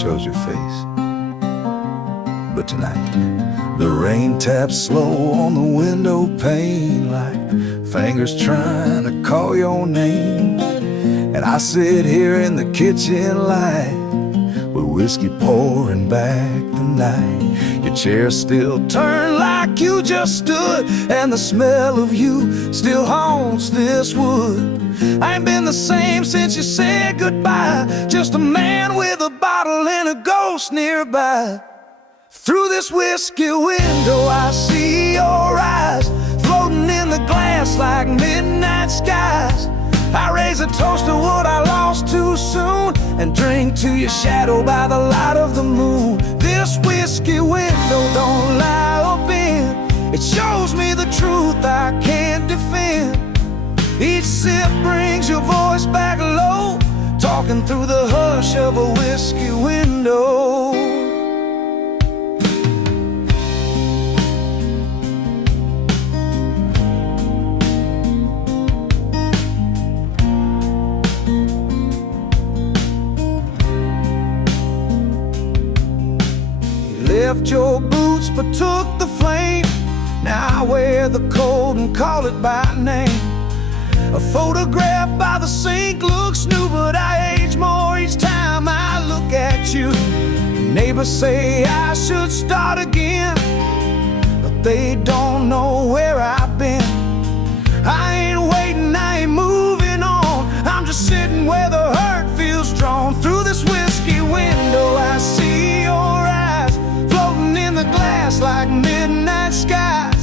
shows your face. But tonight, the rain taps slow on the window pane, like fingers trying to call your name. And I sit here in the kitchen light, with whiskey pouring back the night. Your chair still turned like you just stood, and the smell of you still haunts this wood. I ain't been the same since you said goodbye, just a man with a bottle and a ghost nearby. Through this whiskey window I see your eyes, floating in the glass like midnight skies. I raise a toast to what I lost too soon, and drink to your shadow by the light of the moon. This whiskey window don't lie open, it shows me the truth I can't defend. Each sip brings your voice back low, talking through the hush of a whiskey window. Left your boots but took the flame. Now I wear the coat and call it by name. A photograph by the sink looks new, but I age more each time I look at you. Neighbors say I should start again, but they don't know where I've been. I ain't waiting, I ain't moving on, I'm just sitting where the hurt feels drawn. Through this whiskey window I see your eyes, floating in the glass like midnight skies.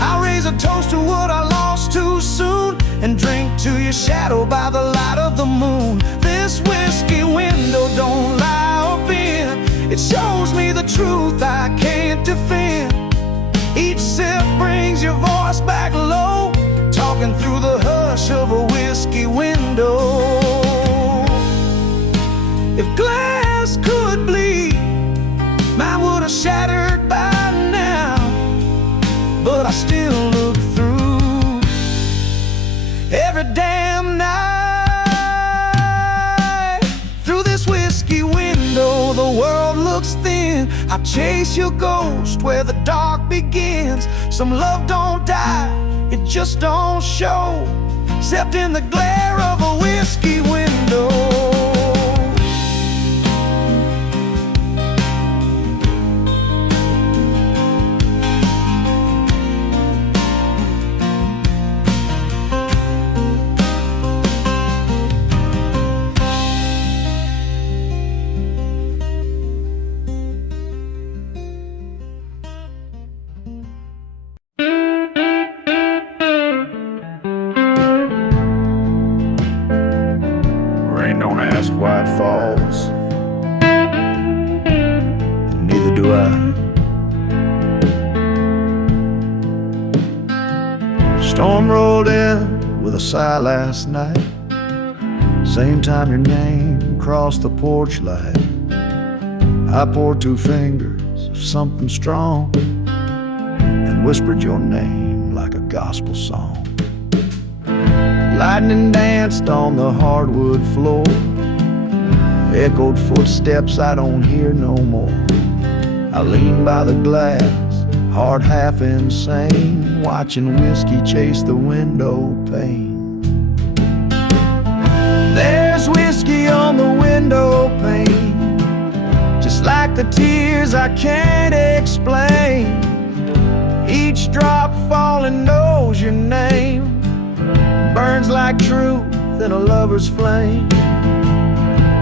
I raise a toast to what I lost too soon, and drink to your shadow by the light of the moon. This whiskey window don't lie open, it shows me the truth I can't defend. Each sip brings your voice back low, talking through the hush of a whiskey window. If glass could bleed, mine would have shattered by now, but I still look through every damn night. Through this whiskey window the world looks thin, I chase your ghost where the dark begins. Some love don't die, it just don't show, except in the glare of a whiskey window. Don't ask why it falls, and neither do I. Storm rolled in with a sigh last night, same time your name crossed the porch light. I poured 2 fingers of something strong and whispered your name like a gospel song. Lightning danced on the hardwood floor, echoed footsteps I don't hear no more. I lean by the glass, heart half insane, watching whiskey chase the window pane. There's whiskey on the window pane, just like the tears I can't explain. Each drop falling knows your name, burns like truth in a lover's flame.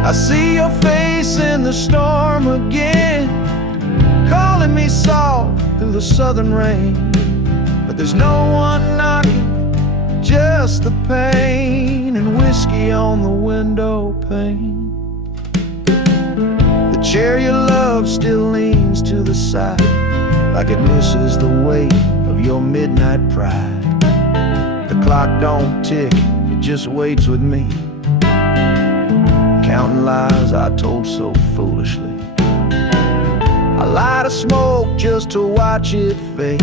I see your face in the storm again, calling me soft through the southern rain. But there's no one knocking, just the pain and whiskey on the window pane. The chair you love still leans to the side, like it misses the weight of your midnight pride. The clock don't tick, it just waits with me, counting lies I told so foolishly. I light a smoke just to watch it fade,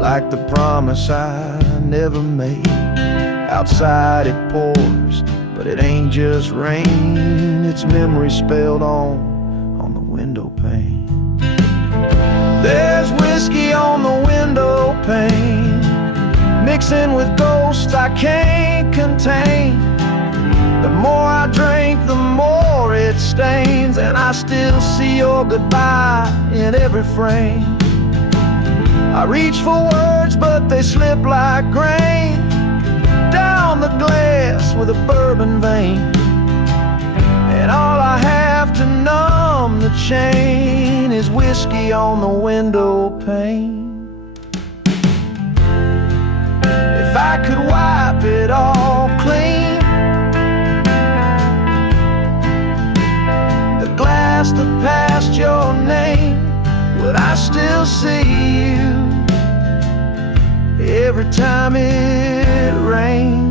like the promise I never made. Outside it pours, but it ain't just rain, it's memory spelled on the window pane. There's whiskey on the window pane, mixing with ghosts I can't contain. The more I drink, the more it stains, and I still see your goodbye in every frame. I reach for words, but they slip like grain down the glass with a bourbon vein. And all I have to numb the chain is whiskey on the window pane. If I could wipe it all clean, the glass that passed your name, would I still see you every time it rains?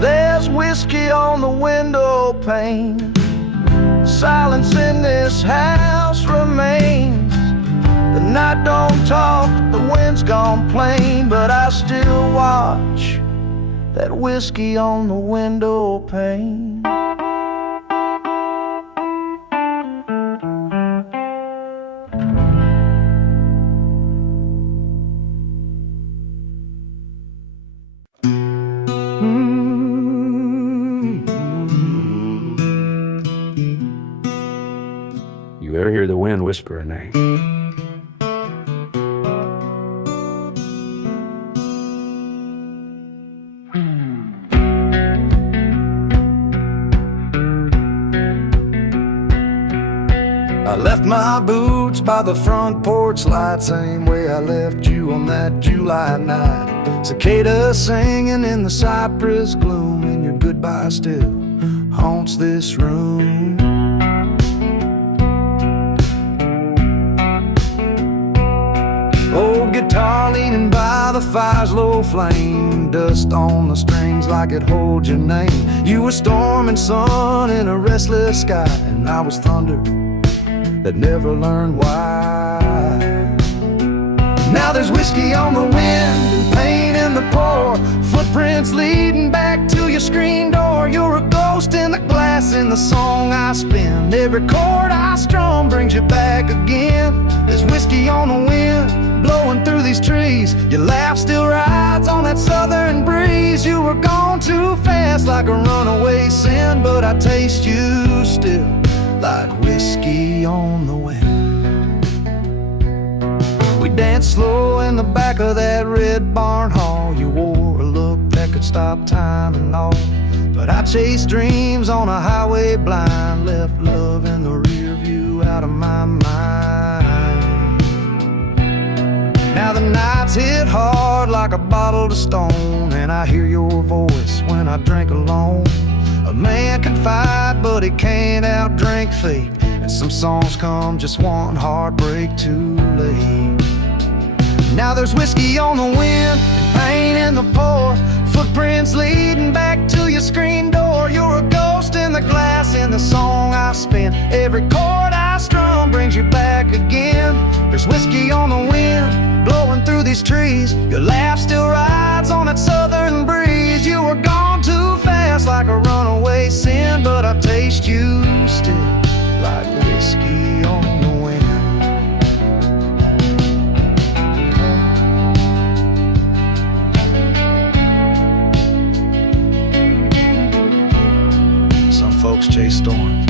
There's whiskey on the window pane, silence in this house remains. The night don't talk, the wind's gone plain, but I still watch that whiskey on the window pane. You ever hear the wind whisper a name? I left my boots by the front porch light, same way I left you on that July night. Cicadas singing in the cypress gloom, and your goodbye still haunts this room. Old guitar leaning by the fire's low flame, dust on the strings like it holds your name. You were storm and sun in a restless sky, and I was thunder that never learned why. Now there's whiskey on the wind and pain in the pour, footprints leading back to your screen door. You're a ghost in the glass in the song I spin. Every chord I strum brings you back again. There's whiskey on the wind blowing through these trees. Your laugh still rides on that southern breeze. You were gone too fast like a runaway sin, but I taste you still like whiskey on the wind. We danced slow in the back of that red barn hall. You wore a look that could stop time and all, but I chased dreams on a highway blind, left love in the rear view out of my mind. Now the nights hit hard like a bottle to stone, and I hear your voice when I drink alone. A man can fight, but he can't outdrink fate, and some songs come just one heartbreak too late. Now there's whiskey on the wind and pain in the pour, footprints leading back to your screen door. You're a ghost in the glass in the song I spin. Every chord I strum brings you back again. There's whiskey on the wind blowing through these trees. Your laugh still rides on that southern breeze. You were gone too fast like a runaway sin, but I taste you still like whiskey on the wind. Some folks chase storms,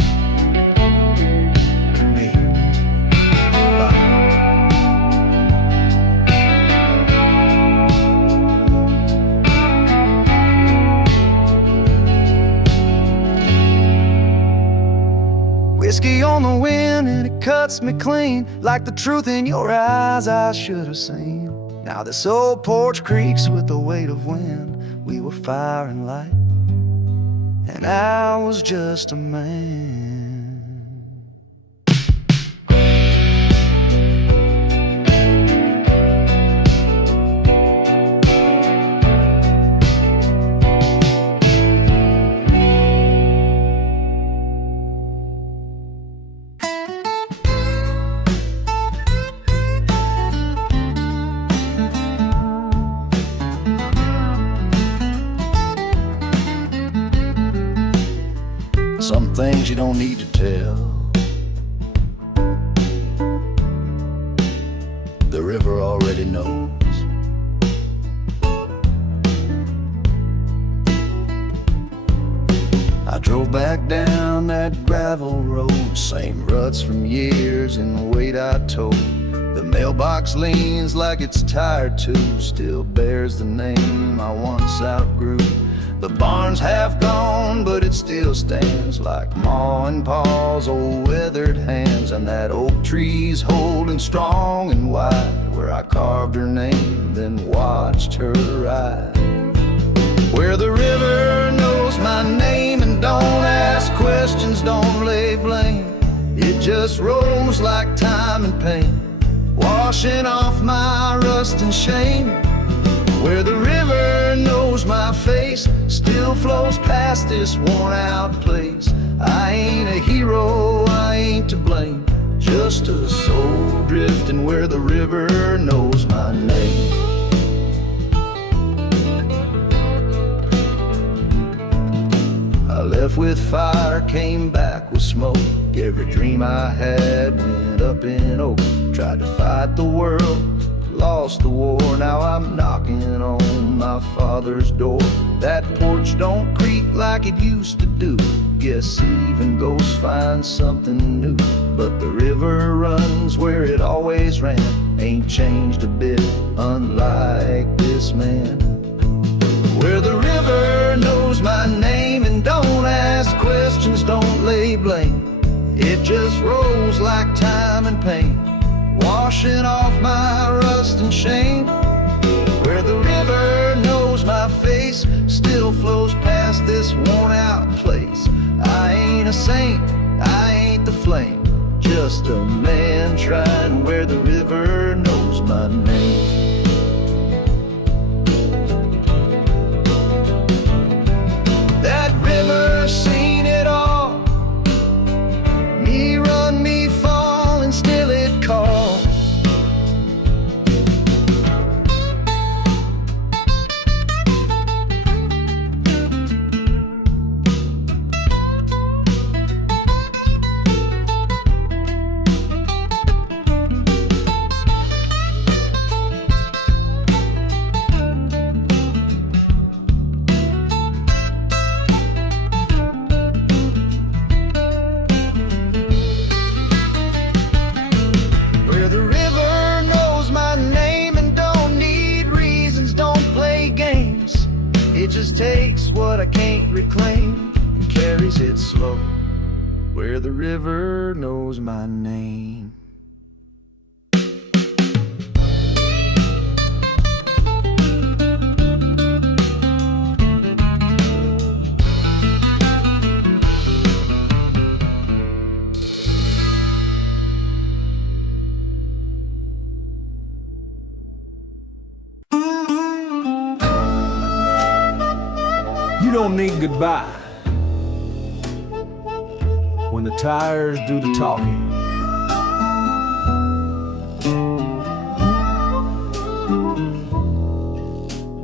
me, bye. Whiskey on the wind and it cuts me clean, like the truth in your eyes I should have seen. Now this old porch creaks with the weight of wind. We were fire and light, and I was just a man. things you don't need to tell. The river already knows. I drove back down that gravel road, same ruts from years and weight I told. The mailbox leans like it's tired too, still bears the name I once outgrew. The barn's half gone, but it still stands like Ma and Pa's old weathered hands. And that oak tree's holding strong and wide, where I carved her name, then watched her ride. Where the river knows my name and don't ask questions, don't lay blame. It just rolls like time and pain, washing off my rust and shame. Where the river knows my face, still flows past this worn out place. I ain't a hero, I ain't to blame, just a soul drifting where the river knows my name. I left with fire, came back with smoke. Every dream I had went up in oak. Tried to fight the world, lost the war. Now I'm knocking on my father's door. That porch don't creak like it used to do. Guess even ghosts find something new. But the river runs where it always ran, ain't changed a bit, unlike this man. Where the river knows my name and don't ask questions, don't lay blame. It just rolls like time and pain, washing off my rust and shame. Where the river knows my face, still flows past this worn out place. I ain't a saint, I ain't the flame, just a man trying where the river knows my name. That river seen it all, me run, me fall, and still it calls. Takes what I can't reclaim and carries it slow, where the river knows my name. You don't need goodbye when the tires do the talking.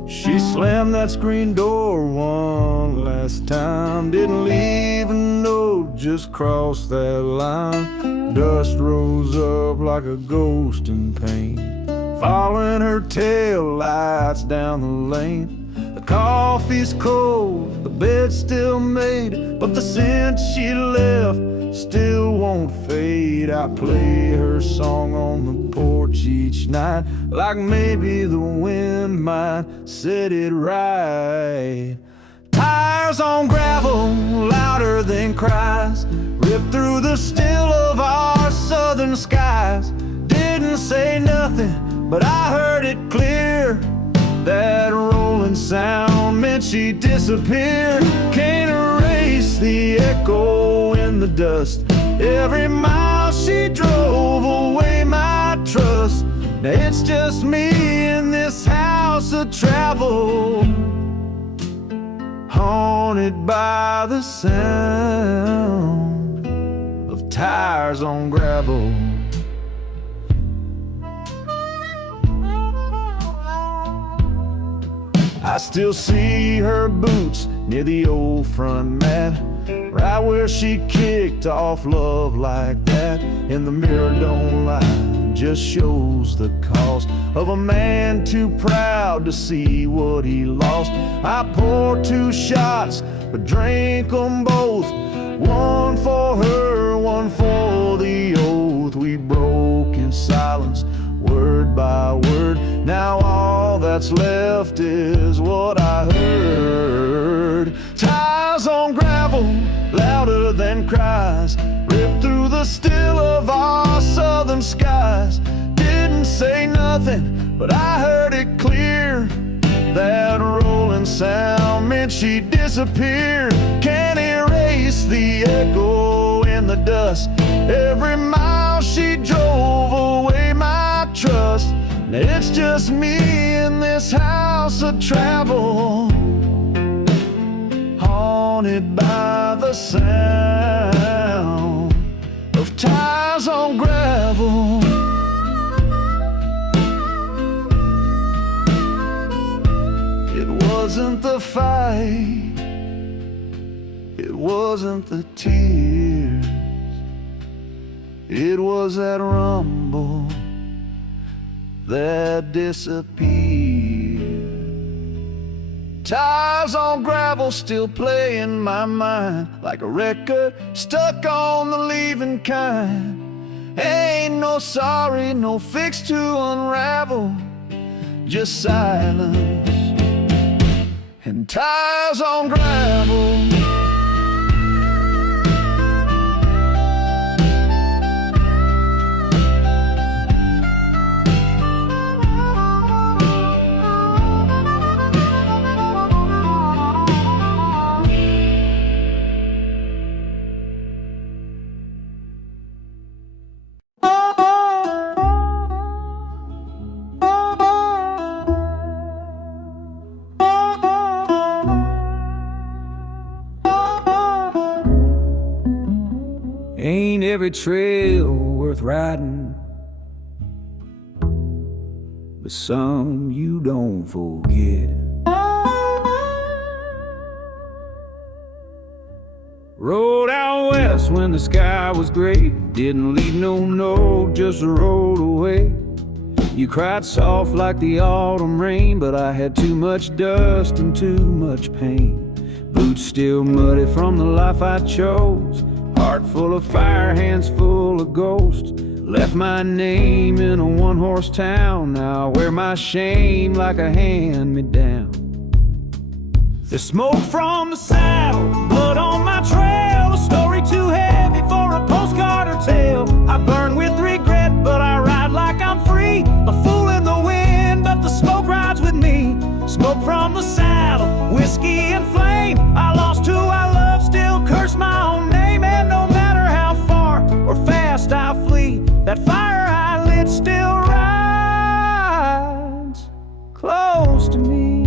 She slammed that screen door one last time, didn't leave a note, just crossed that line. Dust rose up like a ghost in pain, following her tail lights down the lane. The coffee's cold, the bed's still made, but the scent she left still won't fade. I play her song on the porch each night, like maybe the wind might set it right. Tires on gravel, louder than cries, ripped through the still of our southern skies. Didn't say nothing, but I heard it clear. That rolling sound meant she disappeared. Can't erase the echo in the dust. Every mile she drove away my trust. Now it's just me in this house of travel, haunted by the sound of tires on gravel. I still see her boots near the old front mat, right where she kicked off love like that. And the mirror don't lie, just shows the cost of a man too proud to see what he lost. I poured 2 shots, but drank them both. One for her, one for the oath we broke in silence, word by word. Now all that's left is what I heard. Tires on gravel, louder than cries, ripped through the still of our southern skies. Didn't say nothing, but I heard it clear. That rolling sound meant she disappeared. Can't erase the echo in the dust. Every mile she drove away my trust. It's just me in this house of travel, haunted by the sound of tires on gravel. It wasn't the fight, it wasn't the tears, it was that rumble that disappeared. Tires on gravel still play in my mind, like a record stuck on the leaving kind. Ain't no sorry, no fix to unravel, just silence and tires on gravel. Ain't every trail worth riding, but some you don't forget. Rode out west when the sky was gray, didn't leave no note, just rode away. You cried soft like the autumn rain, but I had too much dust and too much pain. Boots still muddy from the life I chose, heart full of fire, hands full of ghosts. Left my name in a one-horse town, now I wear my shame like a hand-me-down. There's smoke from the saddle, blood on my trail, a story too heavy for a postcard or tale. I burn with regret, but I ride like I'm free, a fool in the wind, but the smoke rides with me. Smoke from the saddle, whiskey and flame, I lost who I love, still curse my own name. And no matter how far or fast I flee, that fire I lit still rides close to me.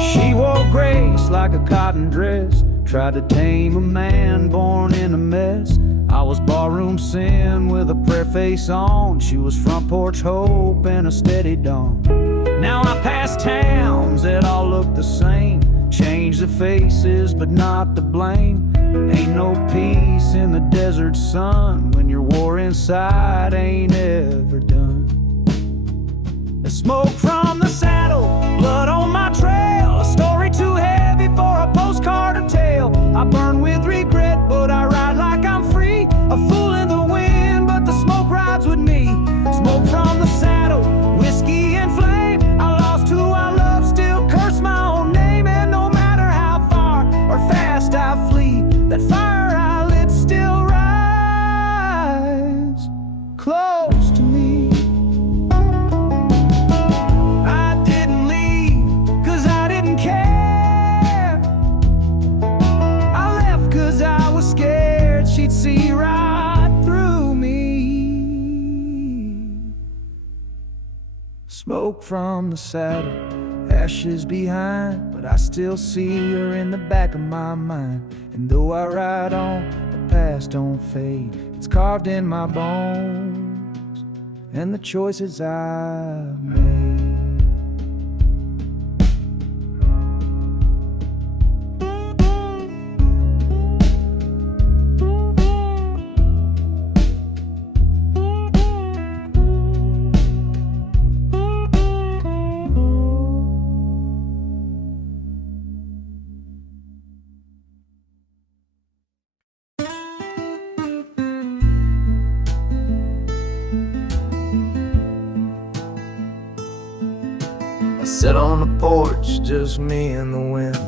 She wore grace like a cotton dress, tried to tame a man born in a mess. I was barroom sin with a prayer face on, she was front porch hope and a steady dawn. Now I pass towns that all look the same, change the faces but not the blame. Ain't no peace in the desert sun when your war inside ain't ever done. The smoke from the saddle, blood on my trail, a story too heavy for a postcard or tale. I burn with regret, but I ride like I'm free, a fool in the wind, but the smoke rides with me. Smoke from the saddle, whiskey and flame, I lost who I love, still curse my own name. And no matter how far or fast I flee, that fire I lit still rides close to me. I didn't leave 'cause I didn't care, I left 'cause I was scared she'd see right through me. Smoke from the saddle, ashes behind, but I still see her in the back of my mind. And though I ride on, the past don't fade, it's carved in my bones and the choices I've made. Sit on the porch, just me and the wind,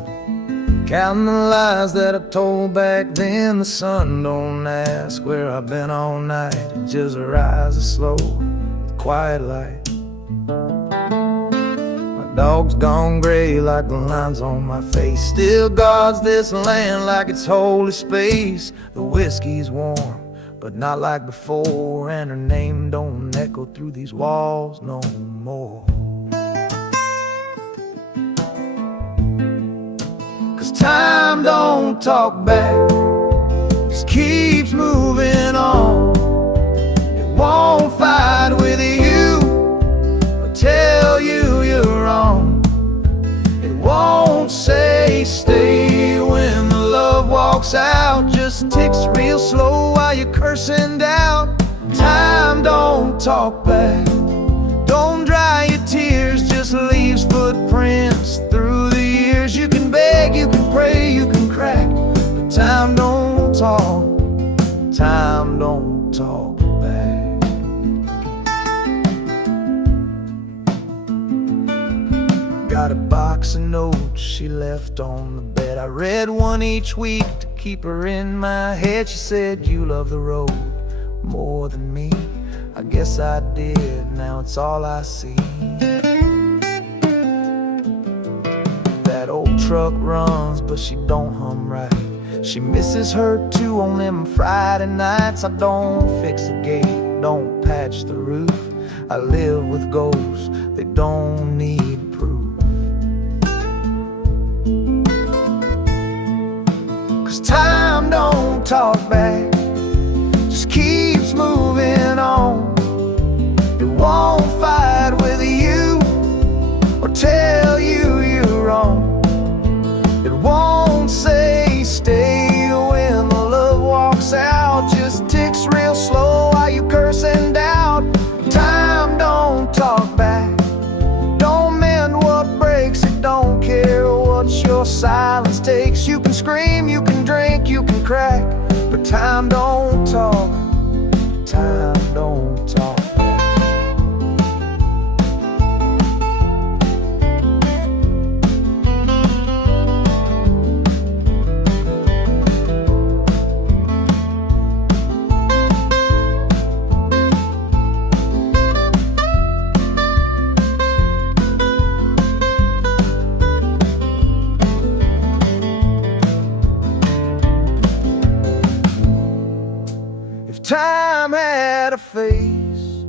counting the lies that I told back then. The sun don't ask where I've been all night, it just rises slow with quiet light. My dog's gone gray like the lines on my face, still guards this land like it's holy space. The whiskey's warm, but not like before, and her name don't echo through these walls no more. Time don't talk back, just keeps moving on. It won't fight with you or tell you you're wrong. It won't say stay when the love walks out, just ticks real slow while you're cursing doubt. Time don't talk back, don't dry your tears, just leaves footprints through the years. You can beg, you can pray, you can crack, but time don't talk, time don't talk back. Got a box of notes she left on the bed, I read one each week to keep her in my head. She said, you love the road more than me. I guess I did, now it's all I see. That old truck runs, but she don't hum right. She misses her too on them Friday nights. I don't fix the gate, don't patch the roof. I live with ghosts, they don't need proof. 'Cause time don't talk back, just keeps moving on. It won't fight with you or tell you you're wrong. It won't say stay when the love walks out, just ticks real slow while you curse and doubt. Time don't talk back, don't mend what breaks, it don't care what your silence takes. You can scream, you can drink, you can crack, but time don't talk, time don't talk. Time had a face,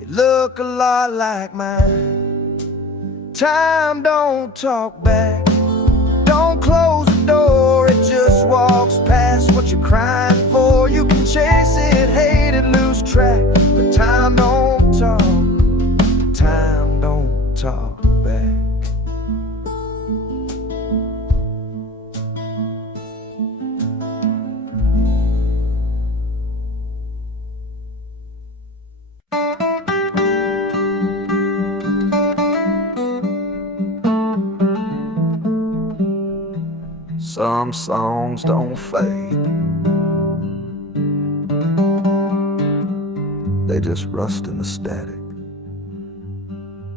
it looked a lot like mine. Time don't talk back, don't close the door, it just walks past what you're crying for. You can chase it, hate it, lose track, but time don't talk, time don't talk back. Some songs don't fade, they just rust in the static.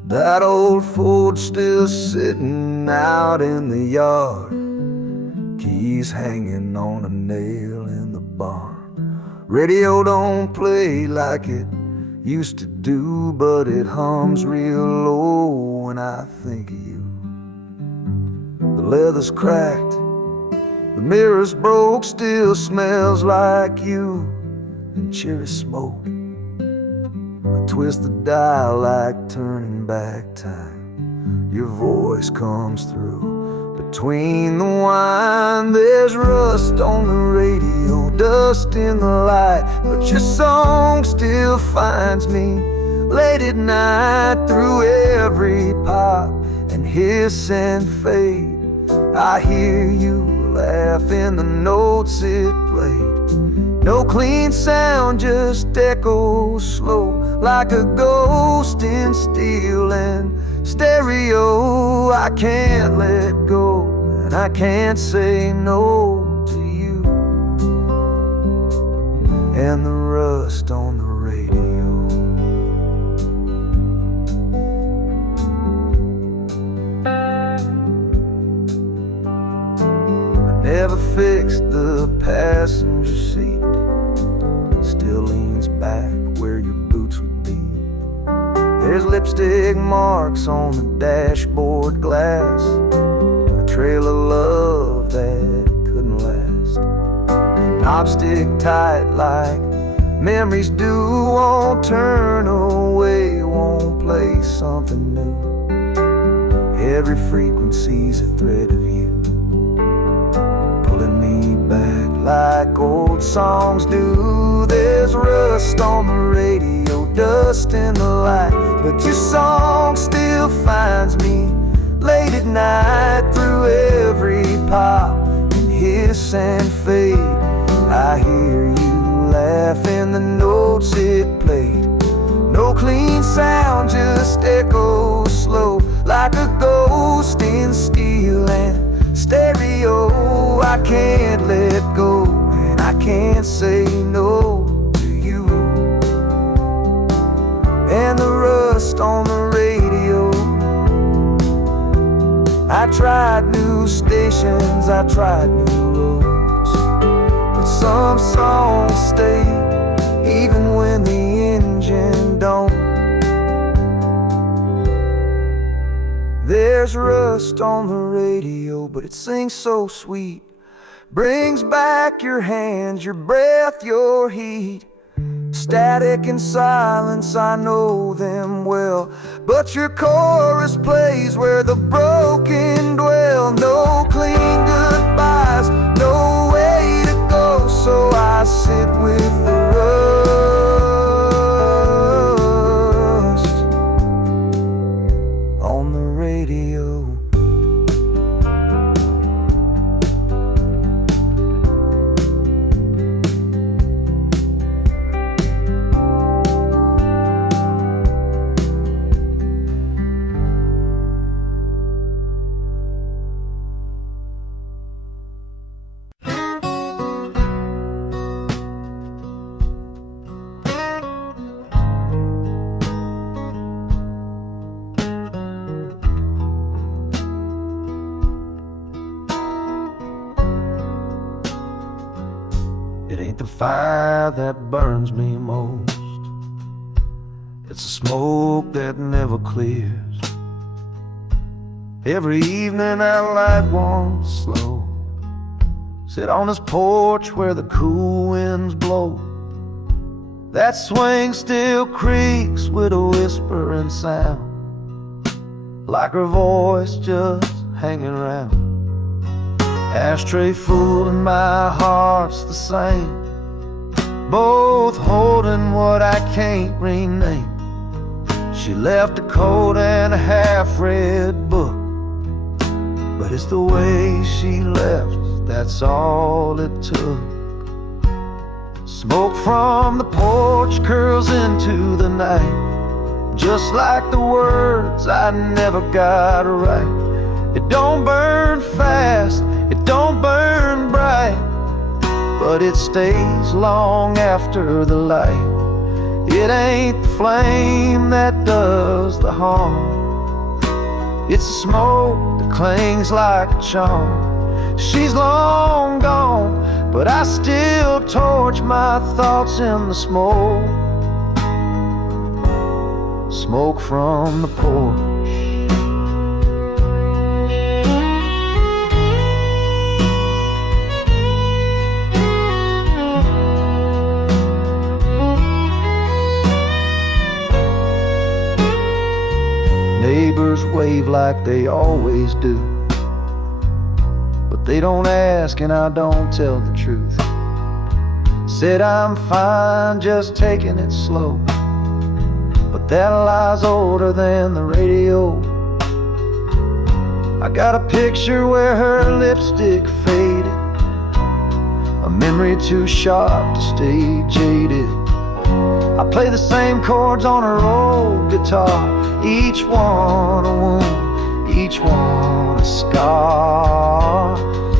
That old Ford still sitting out in the yard, keys hanging on a nail in the barn. Radio don't play like it used to do, but it hums real low when I think of you. The leather's cracked, the mirror's broke, still smells like you and cherry smoke. I twist the dial like turning back time. Your voice comes through between the wine. There's rust on the radio, dust in the light, but your song still finds me late at night. Through every pop and hiss and fade, I hear you laugh in the notes it played. No clean sound, just echoes slow, like a ghost in steel and stereo. I can't let go, and I can't say no to you. And the rust on the radio. takes the passenger seat, still leans back where your boots would be. There's lipstick marks on the dashboard glass, a trail of love that couldn't last. Knobs stick tight like memories do, won't turn away, won't play something new. Every frequency's a thread of you, pulling me back like old songs do. There's rust on the radio, dust in the light, but your song still finds me late at night. Through every pop and hiss and fade, I hear you laugh in the notes it played. No clean sound, just echoes slow, like a ghost in steel and stereo. I can't let go, and I can't say no to you. And the rust on the radio, I tried new stations, I tried new roads, but some songs stay even when the engine don't. There's rust on the radio, but it sings so sweet, brings back your hands, your breath, your heat. Static and silence, I know them well, but your chorus plays where the broken dwell. No clean goodbyes, no way to go, so I sit with the rust on the radio. It ain't the fire that burns me most, it's the smoke that never clears. Every evening I light one slow, sit on this porch where the cool winds blow. That swing still creaks with a whispering sound, like her voice just hanging around. Ashtray full and my heart's the same, both holding what I can't rename. She left a coat and a half-read book, but it's the way she left, that's all it took. Smoke from the porch curls into the night, just like the words I never got right. It don't burn fast, it don't burn bright, but it stays long after the light. It ain't the flame that does the harm, it's the smoke that clings like a charm. She's long gone, but I still torch my thoughts in the smoke. Smoke from the porch. Neighbors wave like they always do, but they don't ask and I don't tell the truth. Said I'm fine, just taking it slow, but that lie's older than the radio. I got a picture where her lipstick faded, a memory too sharp to stay jaded. I play the same chords on her old guitar, each one a wound, each one a scar.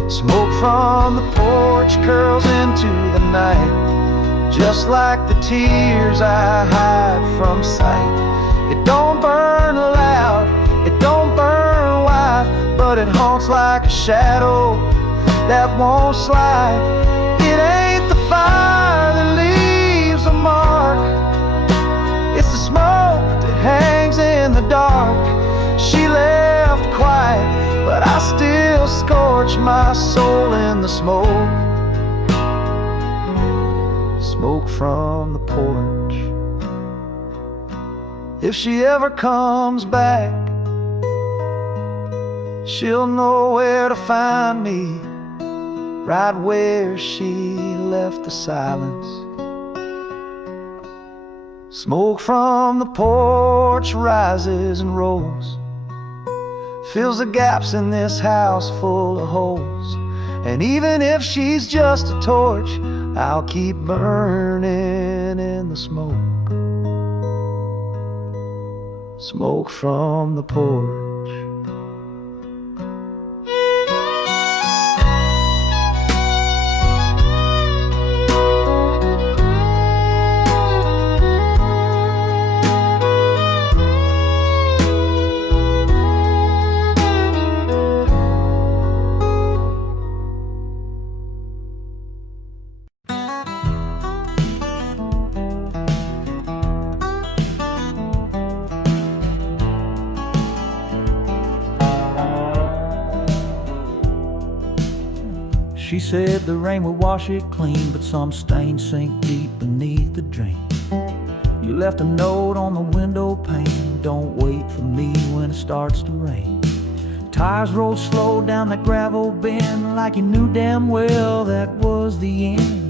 Smoke from the porch curls into the night, just like the tears I hide from sight. It don't burn loud, it don't burn wide, but it haunts like a shadow that won't slide. It ain't the fire that leaves a mark, it's the smoke that hangs in the dark. She left quiet, but I still scorch my soul in the smoke. Smoke from the porch. If she ever comes back, she'll know where to find me, right where she left the silence. Smoke from the porch rises and rolls, fills the gaps in this house full of holes. And even if she's just a torch, I'll keep burning in the smoke. Smoke from the porch. She said the rain would wash it clean, but some stains sink deep beneath the drain. You left a note on the window pane, don't wait for me when it starts to rain. Tires rolled slow down that gravel bend, like you knew damn well that was the end.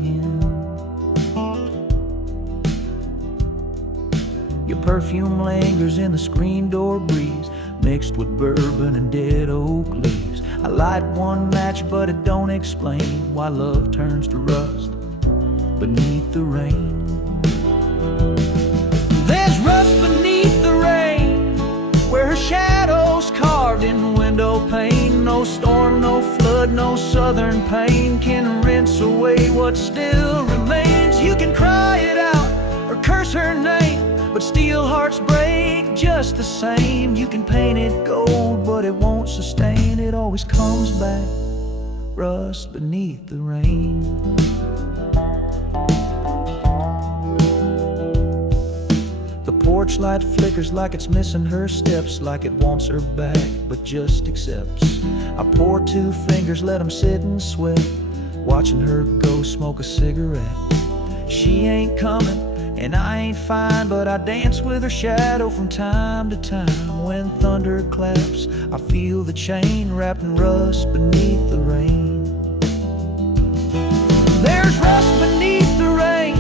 Your perfume lingers in the screen door breeze, mixed with bourbon and dead oak leaves. I light one match, but it don't explain why love turns to rust beneath the rain. There's rust beneath the rain, where her shadow's carved in window pane. No storm, no flood, no southern pain can rinse away what still remains. You can cry it out or curse her name, but steel hearts break just the same. You can paint it gold, but it won't sustain. It always comes back, rust beneath the rain. The porch light flickers like it's missing her steps, like it wants her back, but just accepts. I pour 2 fingers, let them sit and sweat, watching her go smoke a cigarette. She ain't coming, and I ain't fine, but I dance with her shadow from time to time. When thunder claps, I feel the chain wrapped in rust beneath the rain. There's rust beneath the rain,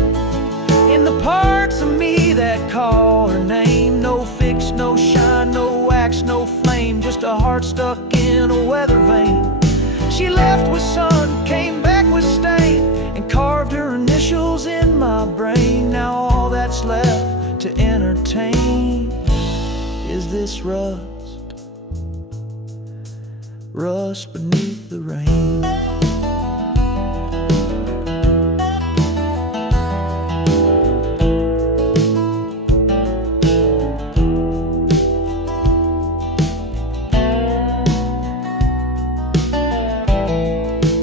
in the parts of me that call her name. No fix, no shine, no wax, no flame, just a heart stuck in a weather vane. She left with sun, came back with stain, and carved her initials in my brain. Now all that's left to entertain is this rust, rust beneath the rain.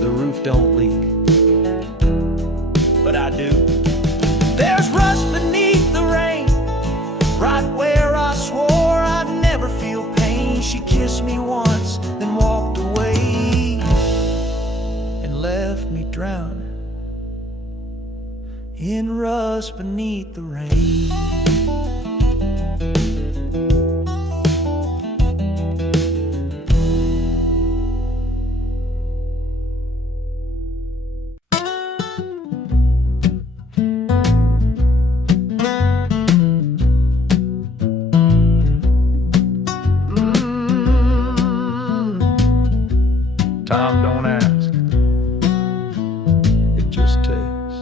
The roof don't leak, but I do. There's rust beneath the rain, right where I swore I'd never feel pain. She kissed me once, then walked away, and left me drowning in rust beneath the rain. Time don't ask, it just takes.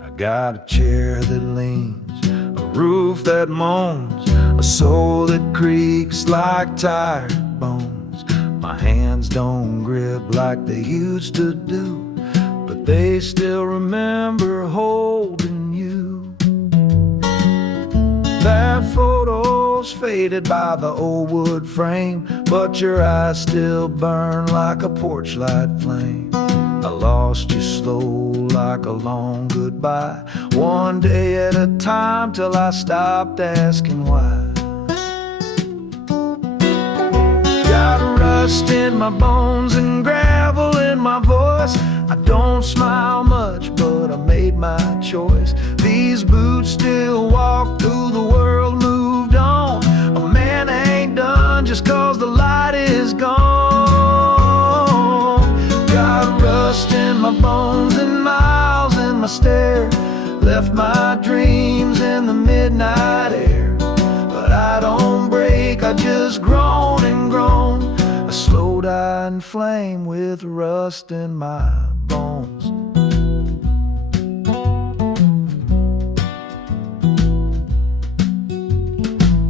I got a chair that leans, a roof that moans, a soul that creaks like tired bones. My hands don't grip like they used to do, but they still remember holding you. That photo's faded by the old wood frame, but your eyes still burn like a porch light flame. I lost you slow like a long goodbye, one day at a time till I stopped asking why. Got rust in my bones and gravel in my voice. I don't smile much, but I made my choice. These boots still walk through the world, moved on. A man ain't done just cause the light is gone. Got rust in my bones and miles in my stare. Left my dreams in the midnight air. But I don't break, I just groan and groan. A slow dying flame with rust in my bones.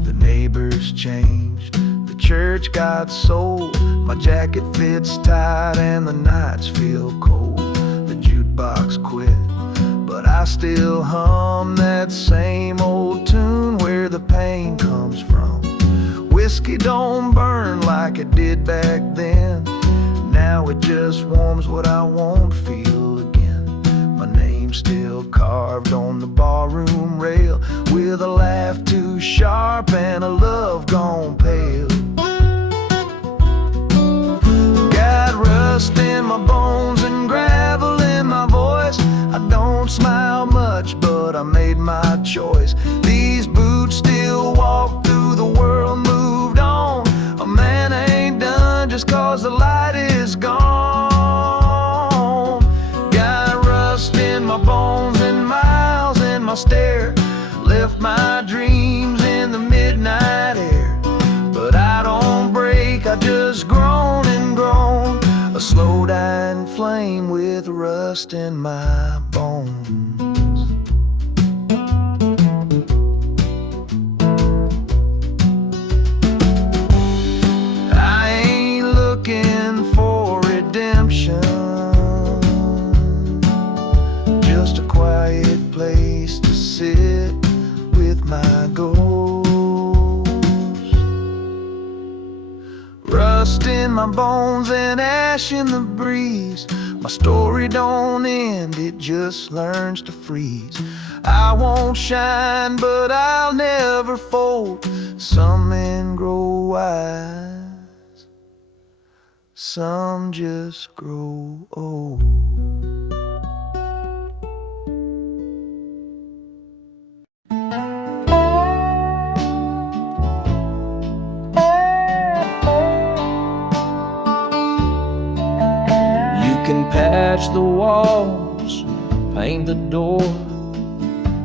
The neighbors changed, the church got sold. My jacket fits tight and the nights feel cold. The jukebox quit, but I still hum that same old tune where the pain comes from. Whiskey don't burn like it did back then. Now it just warms what I won't feel again. My name's still carved on the barroom rail, with a laugh too sharp and a love gone pale. Got rust in my bones and gravel in my voice. I don't smile much, but I made my choice. These boots still walk through the world, moved on. A man ain't done just cause the light is gone. Got rust in my bones and miles in my stare. Left my dreams in the midnight air. But I don't break, I just groan and groan. A slow dying flame with rust in my bones. I ain't looking for redemption, just a quiet place to sit with my ghost. Rust in my bones and ash in the breeze. My story don't end, it just learns to freeze. I won't shine, but I'll never fold. Some men grow wise, some just grow old. Can patch the walls, paint the door,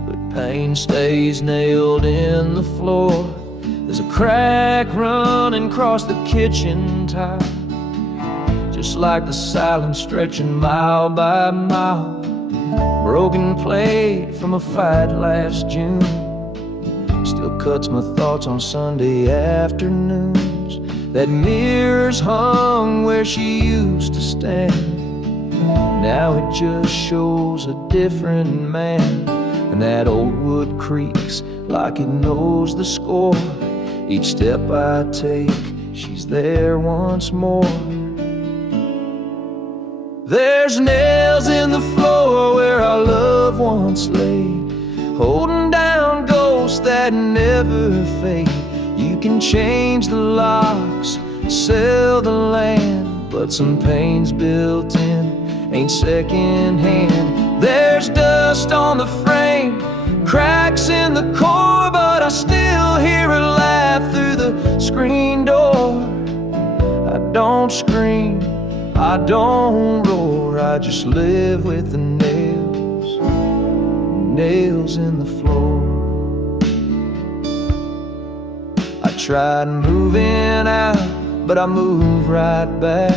but pain stays nailed in the floor. There's a crack running across the kitchen tile, just like the silence stretching mile by mile. Broken plate from a fight last June still cuts my thoughts on Sunday afternoons. That mirror's hung where she used to stand. Now it just shows a different man. And that old wood creaks like it knows the score. Each step I take, she's there once more. There's nails in the floor where our love once lay, holding down ghosts that never fade. You can change the locks, sell the land, but some pain's built in, ain't second hand. There's dust on the frame, cracks in the core, but I still hear her laugh through the screen door. I don't scream, I don't roar, I just live with the nails in the floor. I tried moving out, but I move right back.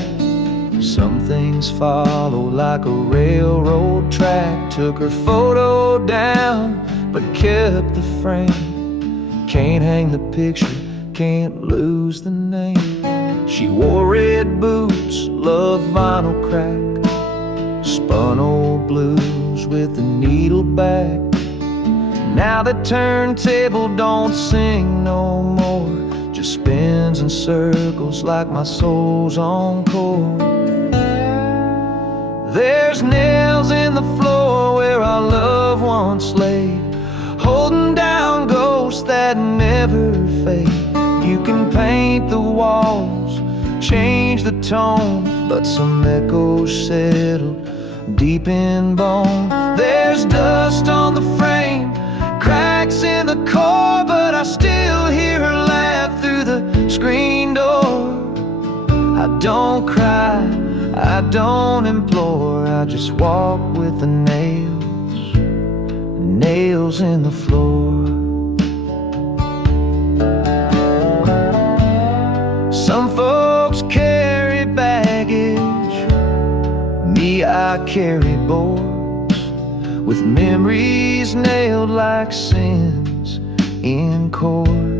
Some things follow like a railroad track. Took her photo down, but kept the frame. Can't hang the picture, can't lose the name. She wore red boots, loved vinyl crack, spun old blues with the needle back. Now the turntable don't sing no more, just spins in circles like my soul's encore. There's nails in the floor where our loved ones lay, holding down ghosts that never fade. You can paint the walls, change the tone, but some echoes settled deep in bone. There's dust on the frame, cracks in the core, but I still hear her laugh through the screen door. I don't cry, I don't implore, I just walk with the nails in the floor. Some folks carry baggage, me I carry boards, with memories nailed like sins in chords.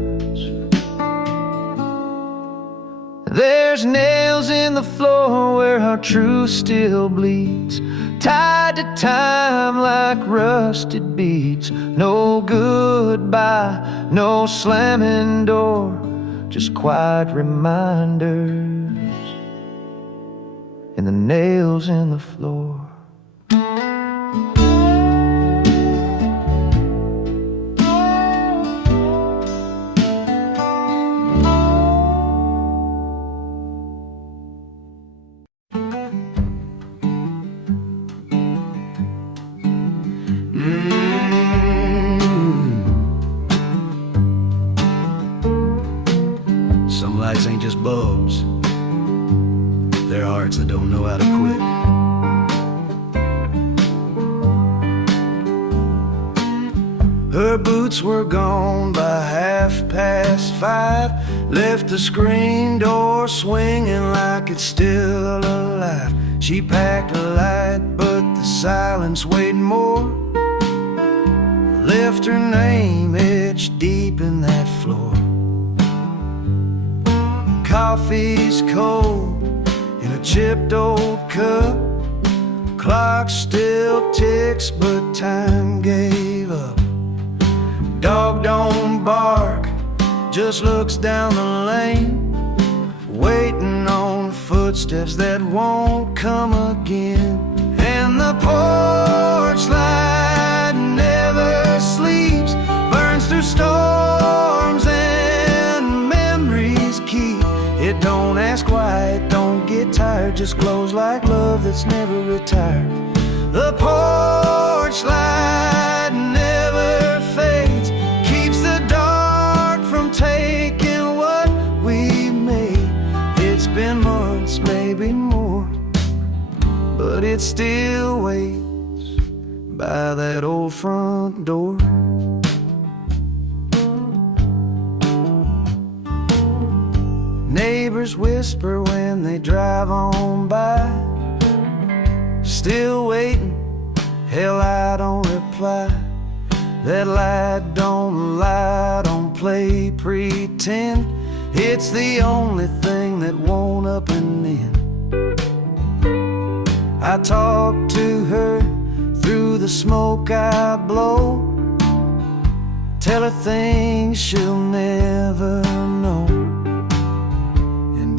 There's nails in the floor where our truth still bleeds, tied to time like rusted beads. No goodbye, no slamming door, just quiet reminders and the nails in the floor. Some lights ain't just bulbs, they're hearts that don't know how to quit. Her boots were gone by 5:30, left the screen door swinging like it's still alive. She packed a light, but the silence weighed more, left her name etched deep in that floor. Coffee's cold in a chipped old cup, clock still ticks but time gave up. Dog don't bark, just looks down the lane, waiting on footsteps that won't come again. And the porch light never sleeps, burns through storms and memories keep. It don't ask why, it don't get tired, just glows like love that's never retired. The porch light never fades, keeps the dark from taking what we made. It's been months, maybe more, but it still waits by that old front door. Neighbors whisper when they drive on by, still waiting, hell I don't reply. That light don't lie, don't play pretend, it's the only thing that won't up and end. I talk to her through the smoke I blow, tell her things she'll never know.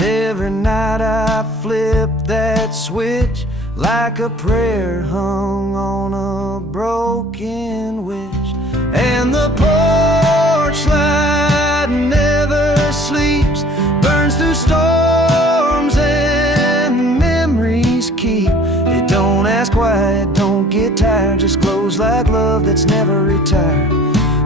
Every night I flip that switch like a prayer hung on a broken wish. And the porch light never sleeps, burns through storms and memories keep. It don't ask why, it don't get tired, just glows like love that's never retired.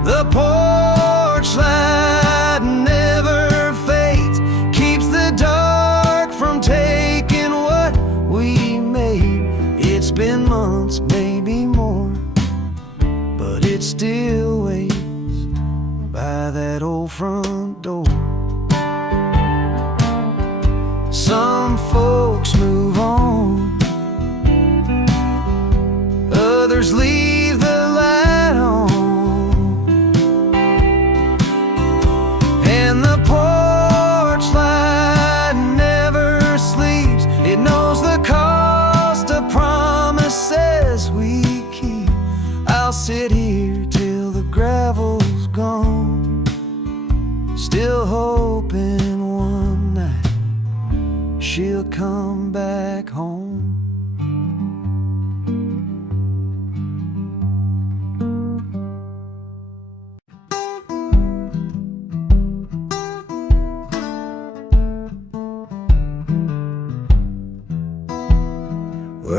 The porch light never fades, keeps the dark from taking what we made. It's been months, maybe more, but it still waits by that old front door. Some folks move on, others leave the light on, and the porch light never sleeps. It knows the cost of promises we keep. I'll sit here till the gravel's gone, still hoping one night she'll come back home.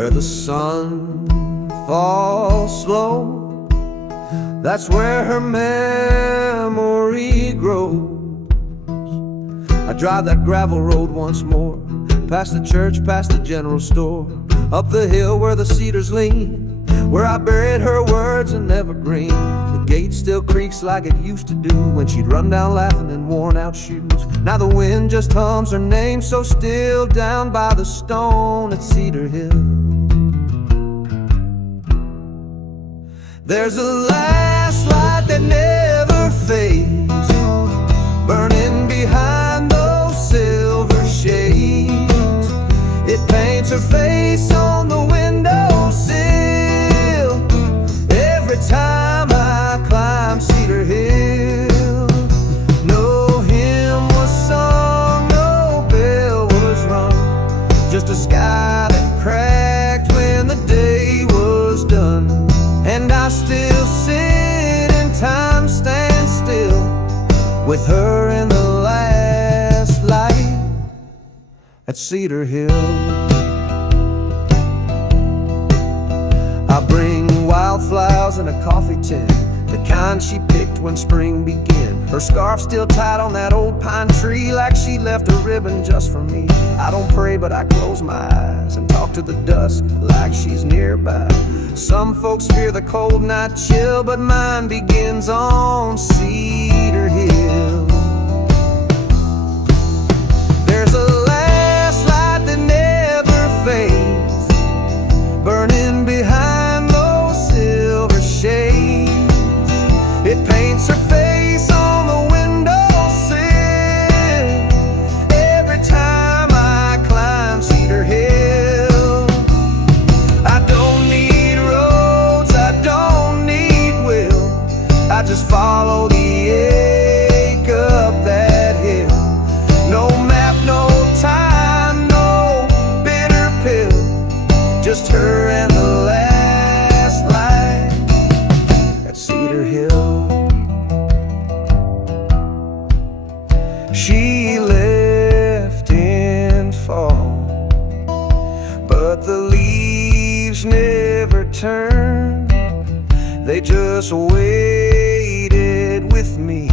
where the sun falls slow, that's where her memory grows. I drive that gravel road once more, past the church, past the general store, up the hill where the cedars lean, where I buried her words in evergreen. The gate still creaks like it used to do when she'd run down laughing in worn out shoes. Now the wind just hums her name so still down by the stone at Cedar Hill. There's a last light that never fades, burning behind those silver shades. It paints her face on the windowsill every time I climb Cedar Hill. No hymn was sung, no bell was rung, just a sky that cracked when the day was done. And I still sit and time stands still with her in the last light at Cedar Hill. I bring wildflowers in a coffee tin, the kind she picked when spring began. Her scarf still tied on that old pine tree, like she left a ribbon just for me. I don't pray, but I close my eyes and talk to the dusk like she's nearby. Some folks fear the cold night chill, but mine begins on Cedar Hill. There's a last light that never fades, burning behind those silver shades. It paints her face on the windowsill every time I climb Cedar Hill. I don't need roads, I don't need will, I just follow the ache up that hill. No map, no time, no bitter pill, just her and the last light at Cedar Hill. She left in fall, but the leaves never turned. They just waited with me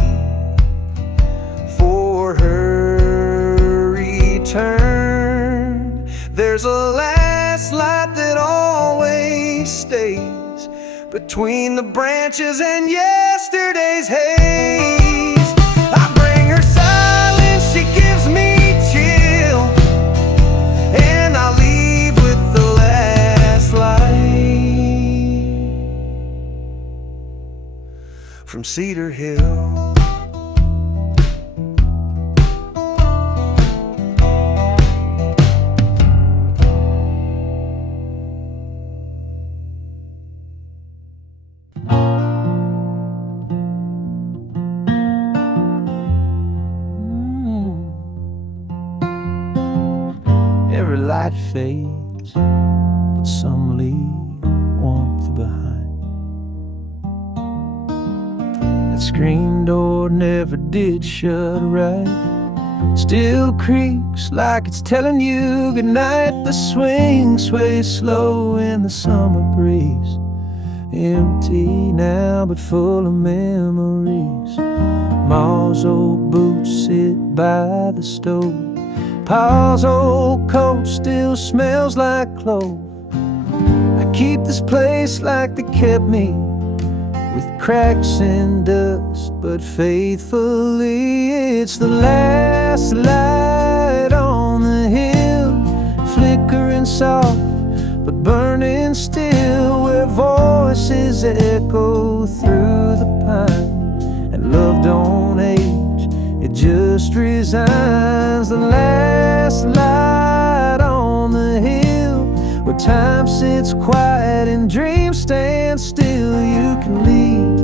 for her return. There's a last light that always stays between the branches and yesterday's haze. I bring her silence, she gives me chill, and I leave with the last light from Cedar Hill. Every light fades, but some leave warmth behind. That screen door never did shut right, still creaks like it's telling you goodnight. The swing sways slow in the summer breeze, empty now but full of memories. Ma's old boots sit by the stove, Pa's old coat still smells like clove. I keep this place like they kept me, with cracks and dust, but faithfully. It's the last light on the hill, flickering soft but burning still, where voices echo through the pine. And love don't age, it just resigns. The last light on the hill, where time sits quiet and dreams stand still. You can leave,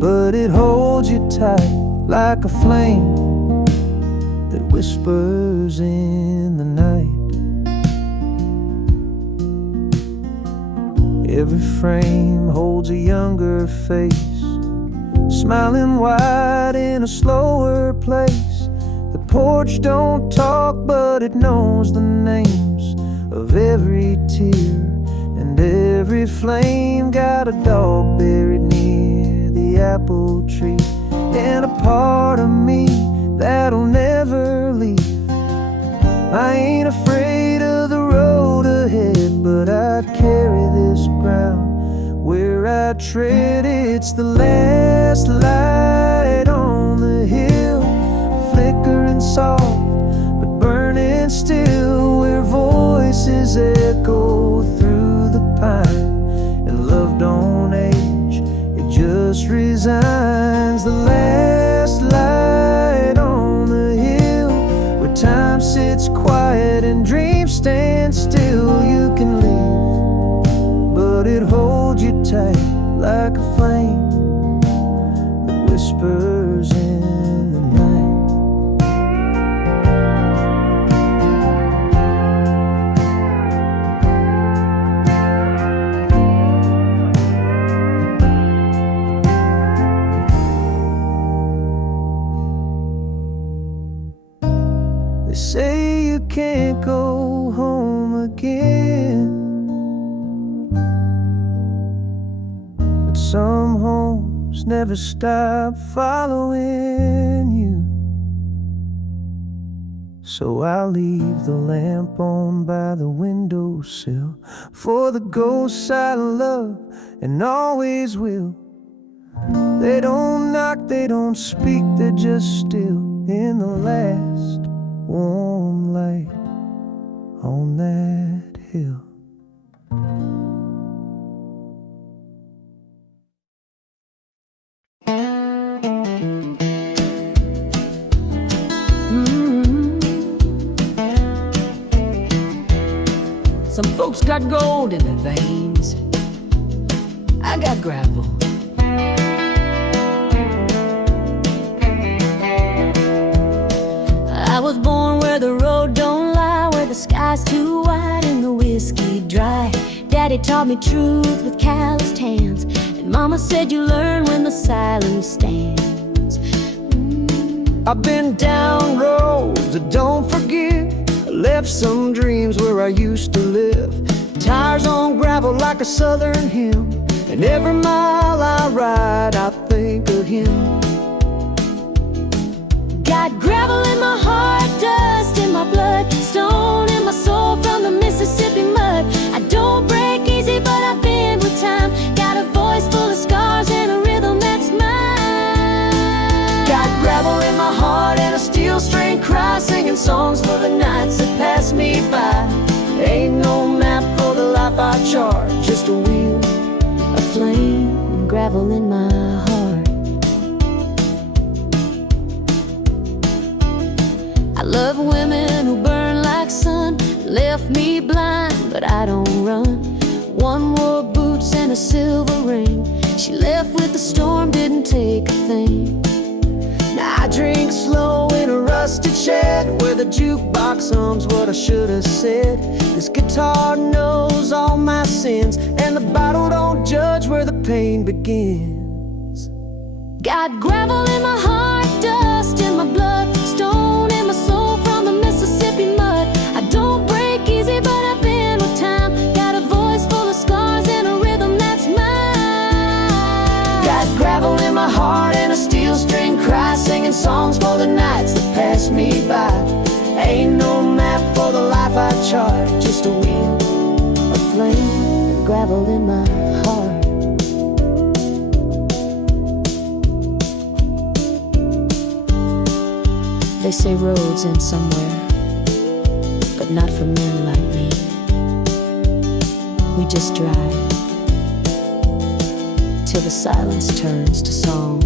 but it holds you tight like a flame that whispers in the night. Every frame holds a younger face, smiling wide in a slower place. The porch don't talk, but it knows the names of every tear and every flame. Got a dog buried near the apple tree, and a part of me that'll never leave. I ain't afraid of the road ahead, but I carry this ground where I tread. It's the last light on the hill, flickering soft but burning still, where voices echo through the pine, and love don't age, it just resigns. The last light on the hill, where time sits quiet and dreams stand still. You can leave, but it holds you tight like a flame that whispers in the night. They say you can't go home again, but some homes never stop following you. So I'll leave the lamp on by the windowsill for the ghosts I love and always will. They don't knock, they don't speak, they're just still in the last warm light on that hill. Some folks got gold in their veins, I got gravel. I was born where the road don't lie, where the sky's too wide and the whiskey dry. Daddy taught me truth with calloused hands, and Mama said you learn when the silence stands. I've been down roads that don't forgive, I left some dreams where I used to live. Tires on gravel like a southern hymn, and every mile I ride I think of him. Got gravel in my heart, dust in my blood, stone in my soul from the Mississippi mud. I don't break easy, but I bend with time. Got a voice full of scars and a rhythm that's mine. Got gravel in my heart and a steel string cry, singing songs for the nights that pass me by. Ain't no map for the life I chart, just a wheel, A flame, and gravel in my heart. I love women who burn like sun, left me blind, but I don't run. One wore boots and a silver ring, she left with the storm, didn't take a thing. Now I drink slow in a rusted shed, where the jukebox hums what I should have said. This guitar knows all my sins, and the bottle don't judge where the pain begins. Got gravel in my heart, dust in my blood, stone in my soul from the Mississippi mud. I don't break easy, but I bend with time. Got a voice full of scars and a rhythm that's mine. Got gravel in my heart and a steel string cry, singing songs for the nights that pass me by. Ain't no map for the life I chart, just a wheel, A flame, and gravel in my heart. They say roads end somewhere, but not for men like me. We just drive till the silence turns to song.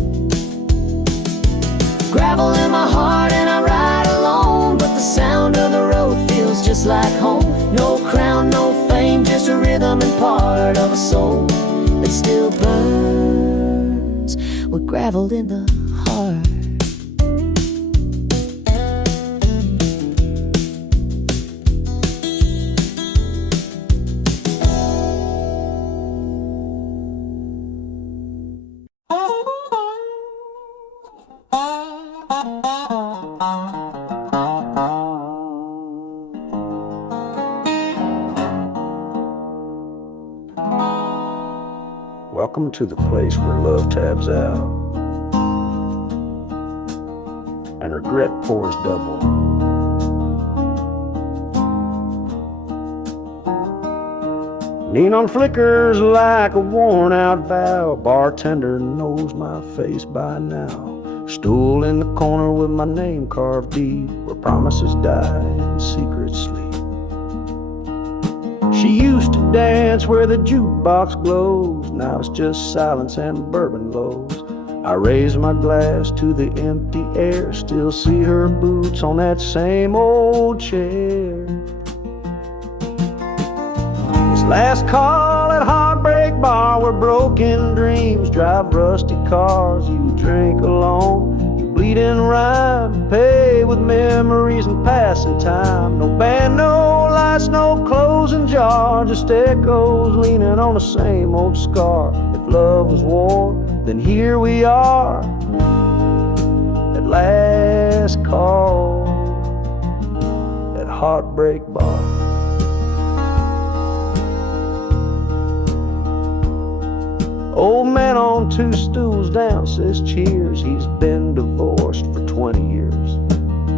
gravel in my heart and I ride alone, but the sound of the road feels just like home. No crown, no fame, just a rhythm and part of a soul that still burns with gravel in the heart. Welcome to the place where love tabs out and regret pours double. Neon flickers like a worn-out vow. Bartender knows my face by now. Stool in the corner with my name carved deep, where promises die and secrets sleep. She used to dance where the jukebox glows. Now it's just silence and bourbon lows. I raise my glass to the empty air, still see her boots on that same old chair. This last call at Heartbreak Bar, where broken dreams drive rusty cars. You drink alone, you bleed in rhyme, pay with memories and passing time. No band, no lights, no closing jar, just echoes leaning on the same old scar. If love was war, then here we are, at last call at Heartbreak Bar. Old man on 2 stools down says cheers. He's been divorced for 20 years.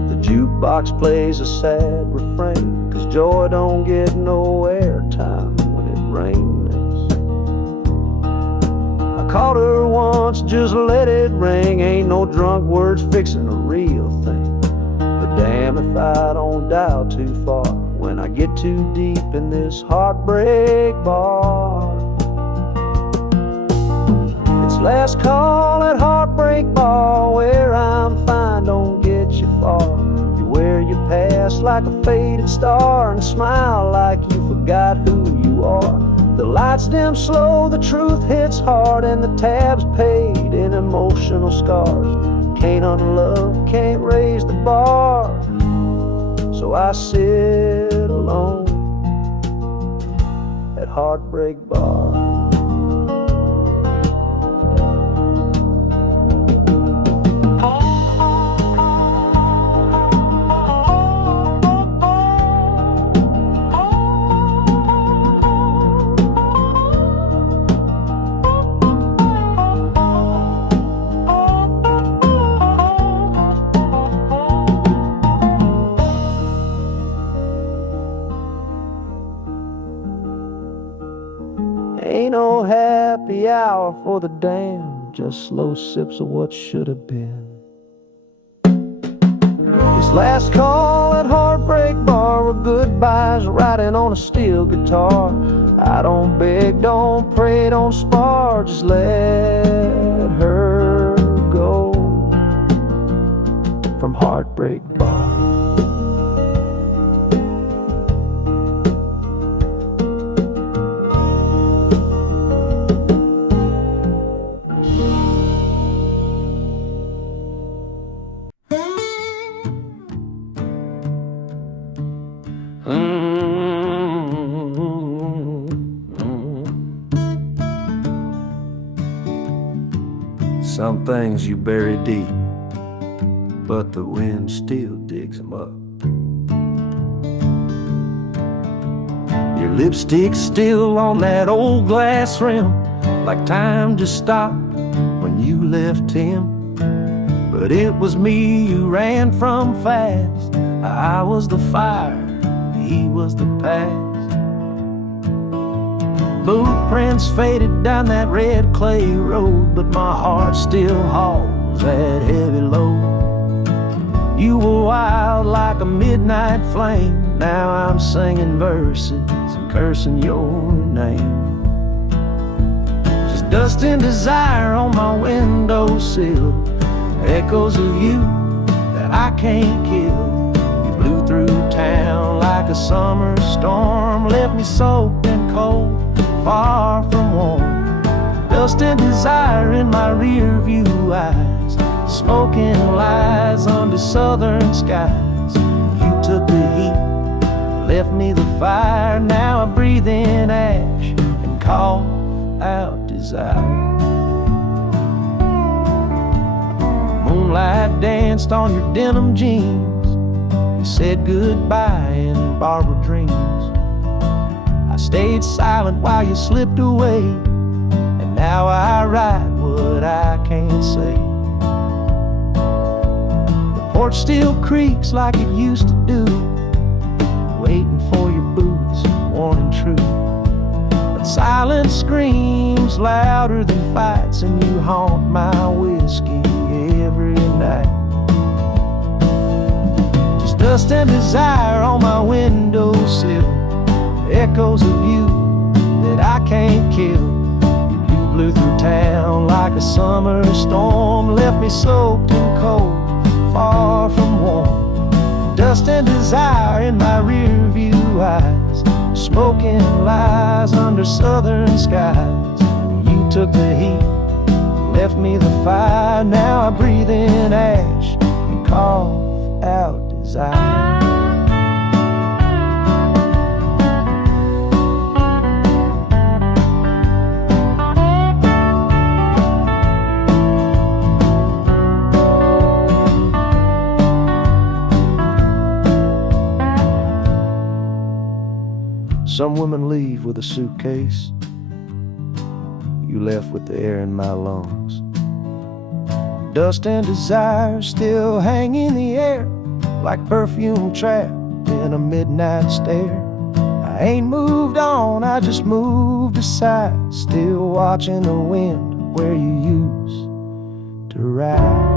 The jukebox plays a sad refrain, 'cause joy don't get no airtime when it rains. I called her once, just let it ring. Ain't no drunk words fixing a real thing. But damn if I don't dial too far when I get too deep in this heartbreak bar. It's last call at Heartbreak Bar, where I'm fine, don't get you far. You wear your past like a faded star and smile like you forgot who you are. The lights dim slow, the truth hits hard, and the tab's paid in emotional scars. Can't unlove, can't raise the bar, so I sit alone at Heartbreak Bar. Ain't no happy hour for the damned, just slow sips of what should have been. This last call at Heartbreak Bar, where goodbyes riding on a steel guitar. I don't beg, don't pray, don't spar, just let her go from Heartbreak Bar. Some things you bury deep, but the wind still digs them up. Your lipstick's still on that old glass rim, like time just stopped when you left him. But it was me you ran from fast. I was the fire, he was the past. Boot prints faded down that red clay road, but my heart still hauls that heavy load. You were wild like a midnight flame. Now I'm singing verses and cursing your name. Just dust and desire on my windowsill, echoes of you that I can't kill. You blew through town like a summer storm, left me soaked and cold, far from warm. Dust and desire in my rear view eyes, smoking lies under southern skies. You took the heat, left me the fire. Now I breathe in ash and cough out desire. Moonlight danced on your denim jeans. You said goodbye in borrowed dreams. I stayed silent while you slipped away, and Now I write what I can't say. The porch still creaks like it used to do, waiting for your boots, worn and true. But silence screams louder than fights, and you haunt my whiskey every night. Just dust and desire on my windowsill, echoes of you that I can't kill. You blew through town like a summer storm, left me soaked in cold, far from warm. Dust and desire in my rear view eyes, smoking lies under southern skies. You took the heat, left me the fire. Now I breathe in ash and cough out desire. Some women leave with a suitcase. You left with the air in my lungs. Dust and desire still hang in the air, like perfume trapped in a midnight stare. I ain't moved on, I just moved aside, still watching the wind where you used to ride.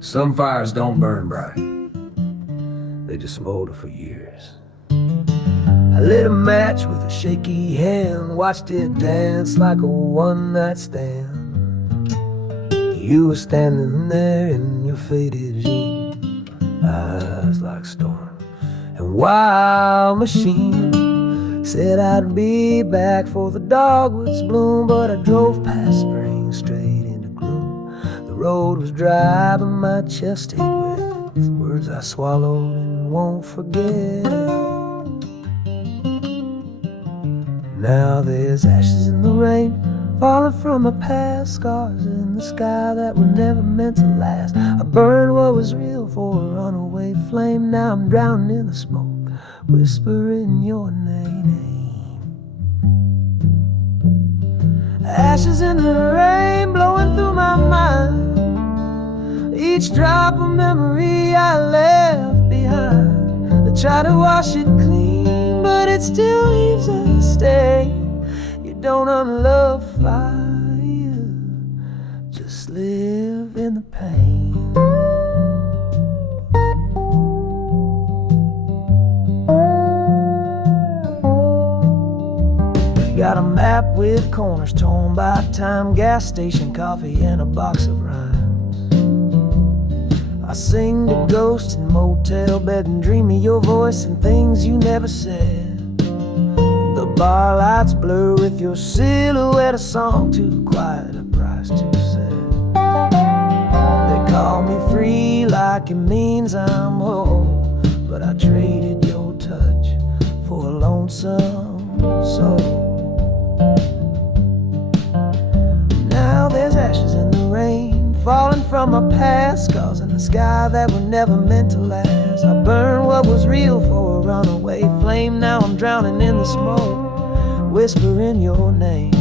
Some fires don't burn bright, they just smolder for years. I lit a match with a shaky hand, watched it dance like a one-night stand. You were standing there in your faded jeans, eyes like storm and wild machine. Said I'd be back for the dogwoods bloom, but I drove past spring straight into gloom. The road was dry, but my chest ate wet with words I swallowed and won't forget. Now there's ashes in the rain, falling from my past, scars in the sky that were never meant to last. I burned what was real for a runaway flame. Now I'm drowning in the smoke, whispering your name. Ashes in the rain, blowing through my mind. Each drop of memory I left behind. I try to wash it clean, but it still leaves a stain. You don't unlove fire, just live in the pain. Got a map with corners torn by time, gas station coffee, and a box of rhymes. I sing to ghosts in motel bed and dream of your voice and things you never said. The bar lights blur with your silhouette, a song too quiet, a price too sad. They call me free like it means I'm whole, but I traded your touch for a lonesome soul. Now there's ashes in the rain, falling from my past, scars in the sky that were never meant to last. I burned what was real for a runaway flame. Now I'm drowning in the smoke, whispering your name.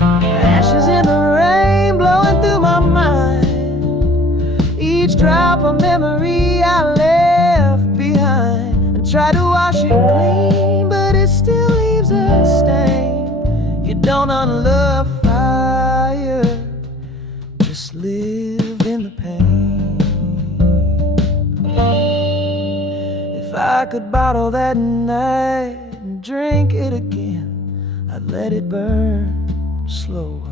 Ashes in the rain, blowing through my mind. Each drop of memory I left behind, and try to wash it clean, but it still leaves a stain. You don't unlove fire, just live in the pain. If I could bottle that night and drink it again, I'd let it burn slower.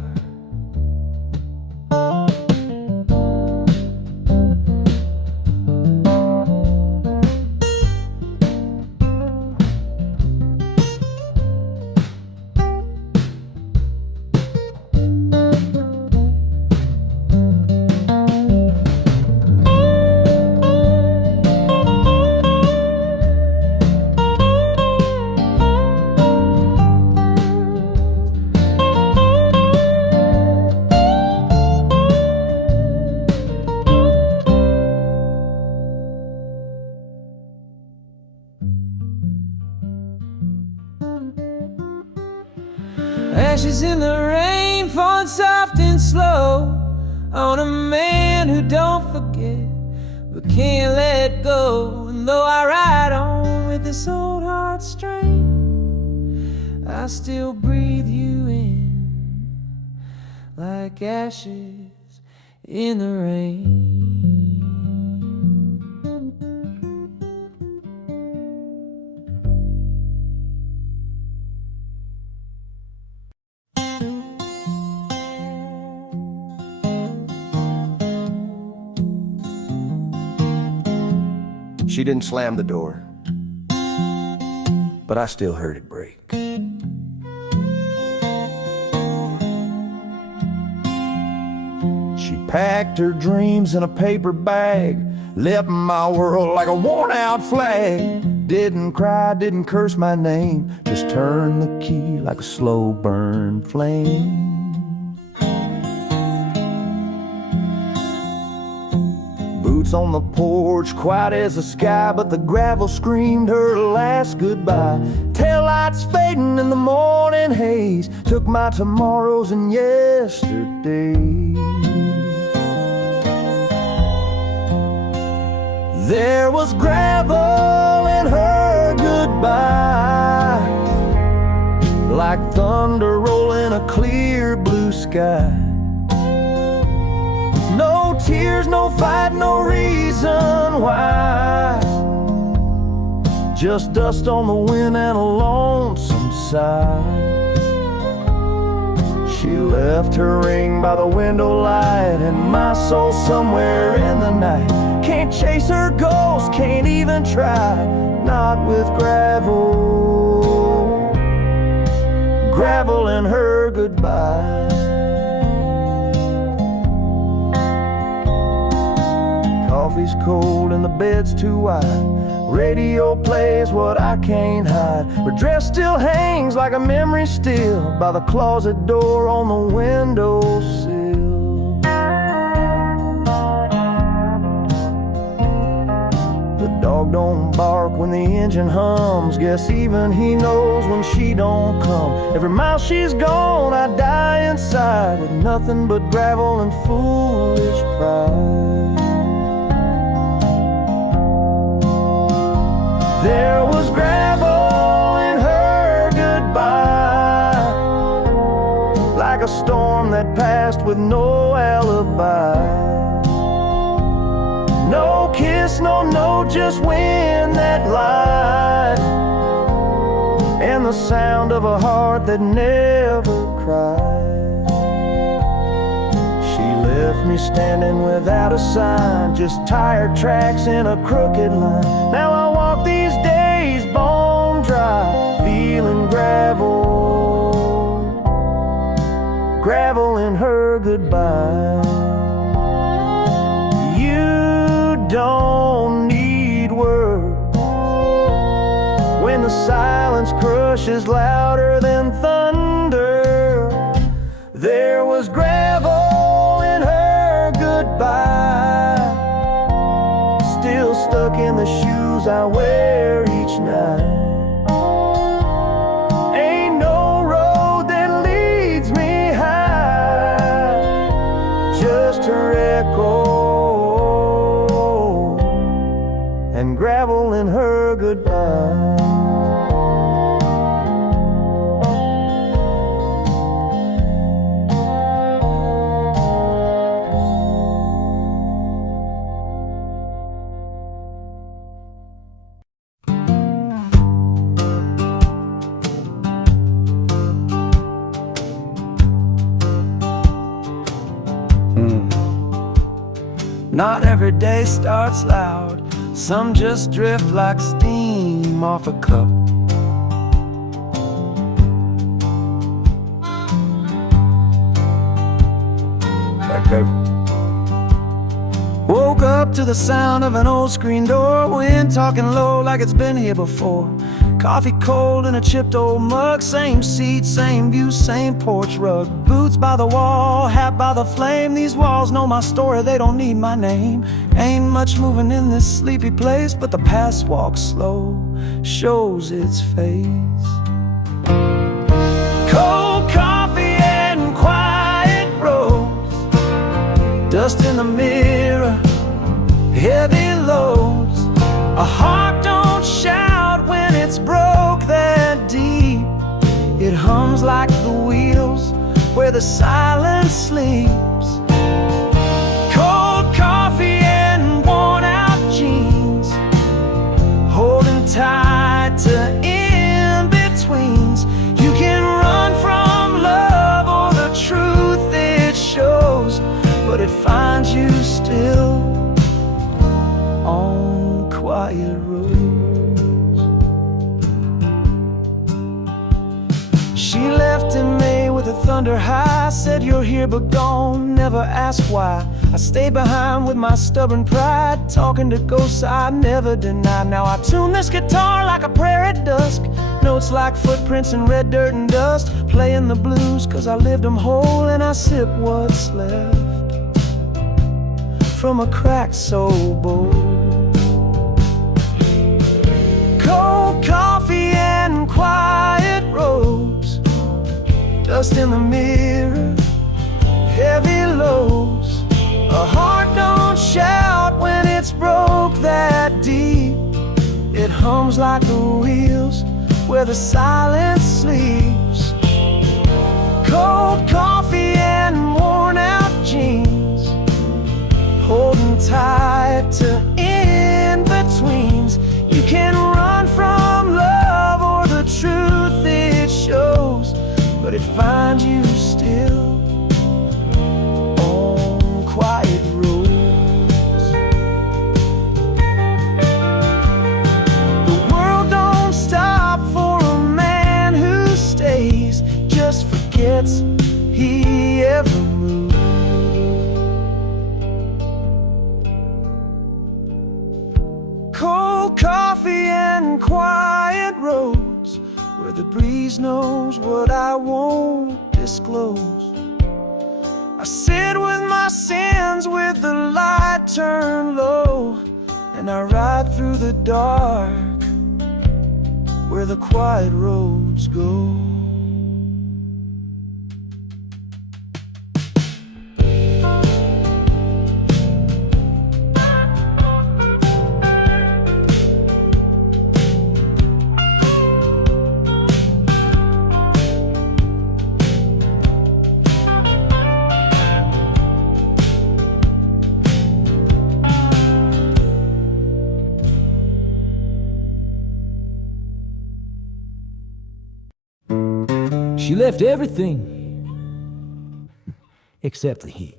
ashes in the rain, falling soft and slow on a man who don't forget but can't let go. And though I ride on with this old heart strain, I still breathe you in like ashes in the rain. She didn't slam the door, but I still heard it break. She packed her dreams in a paper bag, left my world like a worn-out flag. Didn't cry, didn't curse my name, just turned the key like a slow burn flame. Boots on the porch, quiet as the sky, but the gravel screamed her last goodbye. Taillights fading in the morning haze took my tomorrows and yesterdays. There was gravel in her goodbye, like thunder rolling a clear blue sky. No tears, no fight, no reason why, just dust on the wind and a lonesome sigh. She left her ring by the window light, and my soul somewhere in the night. Can't chase her ghost, can't even try, not with gravel, gravel in her goodbye. Coffee's cold and the bed's too wide, radio plays what I can't hide. Her dress still hangs like a memory still by the closet door on the windowsill. The dog don't bark when the engine hums, guess even he knows when she don't come. Every mile she's gone I die inside, with nothing but gravel and foolish pride. There was gravel in her goodbye, like a storm that passed with no alibi. No kiss, no note, just wind that lied, and the sound of a heart that never cried. She left me standing without a sign, just tire tracks in a crooked line. Now I walk these days bone dry, feeling gravel, gravel in her goodbye. You don't need words when the silence crushes louder than thunder. There was gravel in her goodbye, still stuck in the shoes I wear each night. Ain't no road that leads me high, just her echo and gravel in her goodbye. Not every day starts loud, some just drift like steam off a cup. Woke up to the sound of an old screen door, wind talking low like it's been here before. Coffee cold in a chipped old mug, same seat, same view, same porch rug. Boots by the wall, hat by the flame. These walls know my story, they don't need my name. Ain't much moving in this sleepy place, but the past walks slow, shows its face. Cold coffee dust in the mirror, heavy loads. A heart don't shout when it's broke that deep. It hums like the wheels where the silence sleeps. Cold coffee and worn out jeans, holding tight to in-betweens. You can run from love or the truth it shows, but it finds you still on quiet roads. She left in May with a thunder high, said you're here but gone, never asked why. I stayed behind with my stubborn pride, talking to ghosts I never denied. Now I tune this guitar like a prayer at dusk, notes like footprints in red dirt and dust, playing the blues cause I lived them whole, and I sip what's left from a cracked soul bowl. Cold coffee and quiet roads, dust in the mirror, heavy lows. A heart don't shout when it's broke that deep. It hums like the wheels where the silence sleeps. Cold coffee and worn out jeans, holding tight to in-betweens. You can run from love or the truth it shows, but it finds you still on quiet roads. The world don't stop for a man who stays, just forgets he ever moved. Cold coffee and quiet roads, where the breeze knows what I won't disclose. I sit with my sins with the light turned low, and I ride through the dark where the quiet roads go. She left everything except the heat.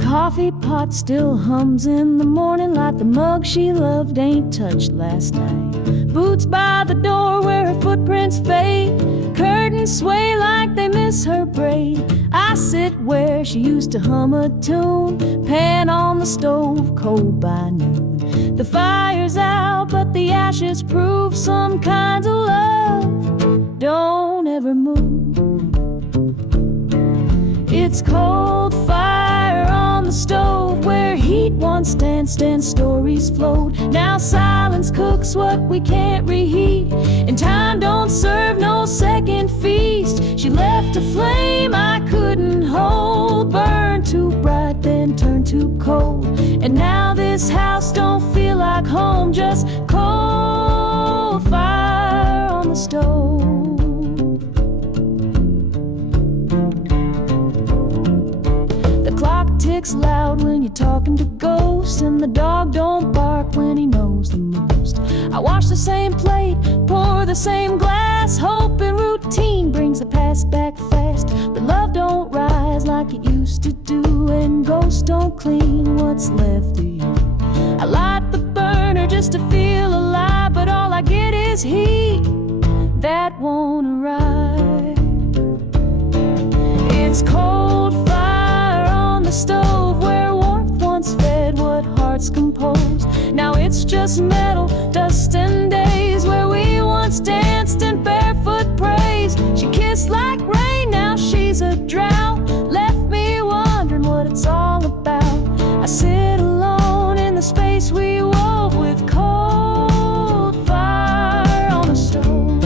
Coffee pot still hums in the morning like the mug she loved ain't touched last night. Boots by the door where her footprints fade, curtains sway like they miss her braid. I sit where she used to hum a tune, pan on the stove, cold by noon. The fire's out, but the ashes prove some kinds of love don't ever move. It's cold fire on the stove where heat once danced and stories flowed. Now silence cooks what we can't reheat, and time don't serve no second feast. She left a flame I couldn't hold, burned too bright then turned too cold. And now this house don't feel like home, just cold fire on the stove. The clock ticks loud when you're talking to ghosts, and the dog don't bark when he knows the most. I wash the same plate, pour the same glass, hoping routine brings the past back fast. But love don't rise like it used to do, and ghosts don't clean what's left of you. I light the burner just to feel alive, but all I get is heat that won't arrive. It's cold fire on the stove where warmth once fed what hearts composed. Now it's just metal, dust and days where we once danced in barefoot praise. She kissed like rain, now she's a drought, left me wondering what it's all about. I sit alone in the space we wove with cold fire on the stove.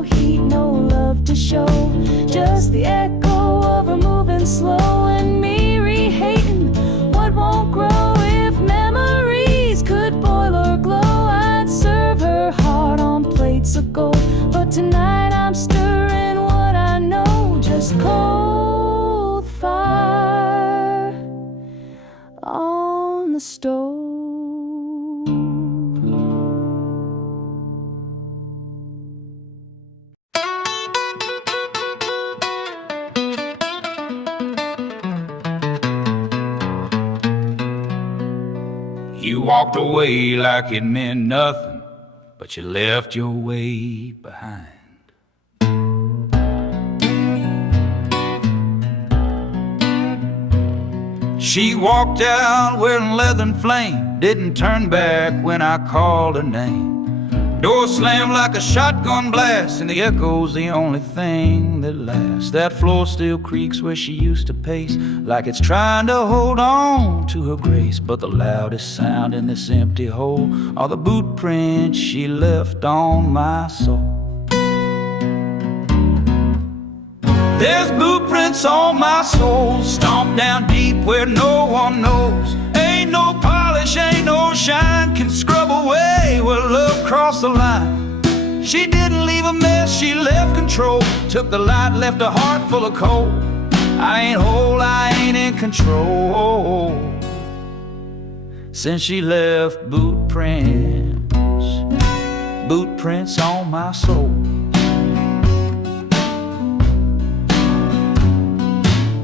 no heat, no love to show. Just the echo of her moving slow, and me re-hating what won't grow. If memories could boil or glow, I'd serve her heart on plates of gold. But tonight I'm stirring what I know, just cold fire on the stove. You walked away like it meant nothing, but you left your way behind. She walked out wearing leather and flame, didn't turn back when I called her name. Door slammed like a shotgun blast, and the echo's the only thing that lasts. That floor still creaks where she used to pace, like it's trying to hold on to her grace. But the loudest sound in this empty hole are the boot prints she left on my soul. There's boot prints on my soul, stomped down deep where no one knows. Ain't no polish, ain't no shine, can scrub away where love crossed the line. She didn't leave a mess, she left control. Took the light, left a heart full of cold. I ain't whole, I ain't in control. Since she left boot prints on my soul.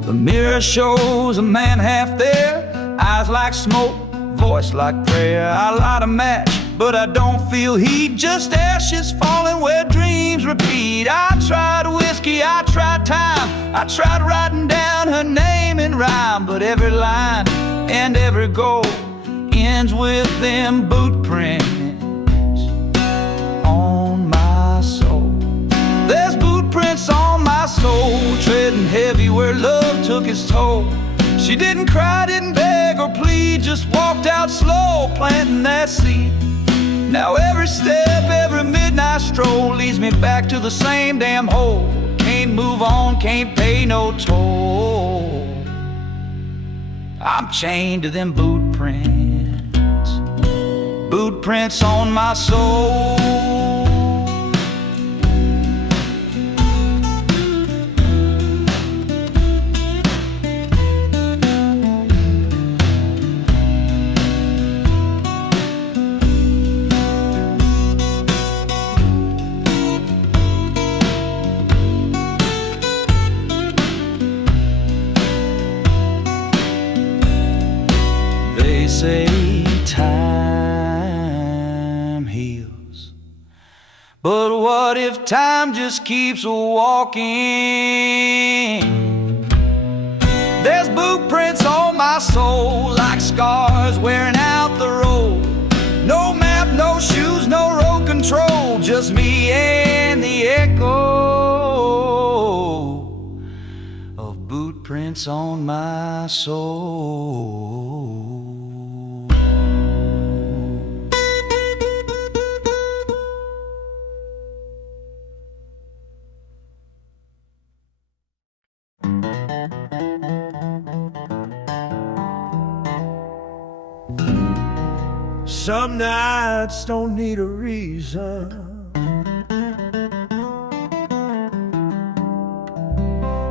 The mirror shows a man half there, eyes like smoke, voice like prayer. I light a match, but I don't feel heat, just ashes falling where dreams repeat. I tried whiskey, I tried time, I tried writing down her name in rhyme, but every line and every goal ends with them boot prints on my soul. There's boot prints on my soul, treading heavy where love took its toll. She didn't cry, didn't beg or plead, just walked out slow, planting that seed. Now every step, every midnight stroll leads me back to the same damn hole. Can't move on, can't pay no toll. I'm chained to them boot prints on my soul. They say time heals, but what if time just keeps walking? There's boot prints on my soul, like scars wearing out the road. No map, no shoes, no road control, just me and the echo of boot prints on my soul. Some nights don't need a reason.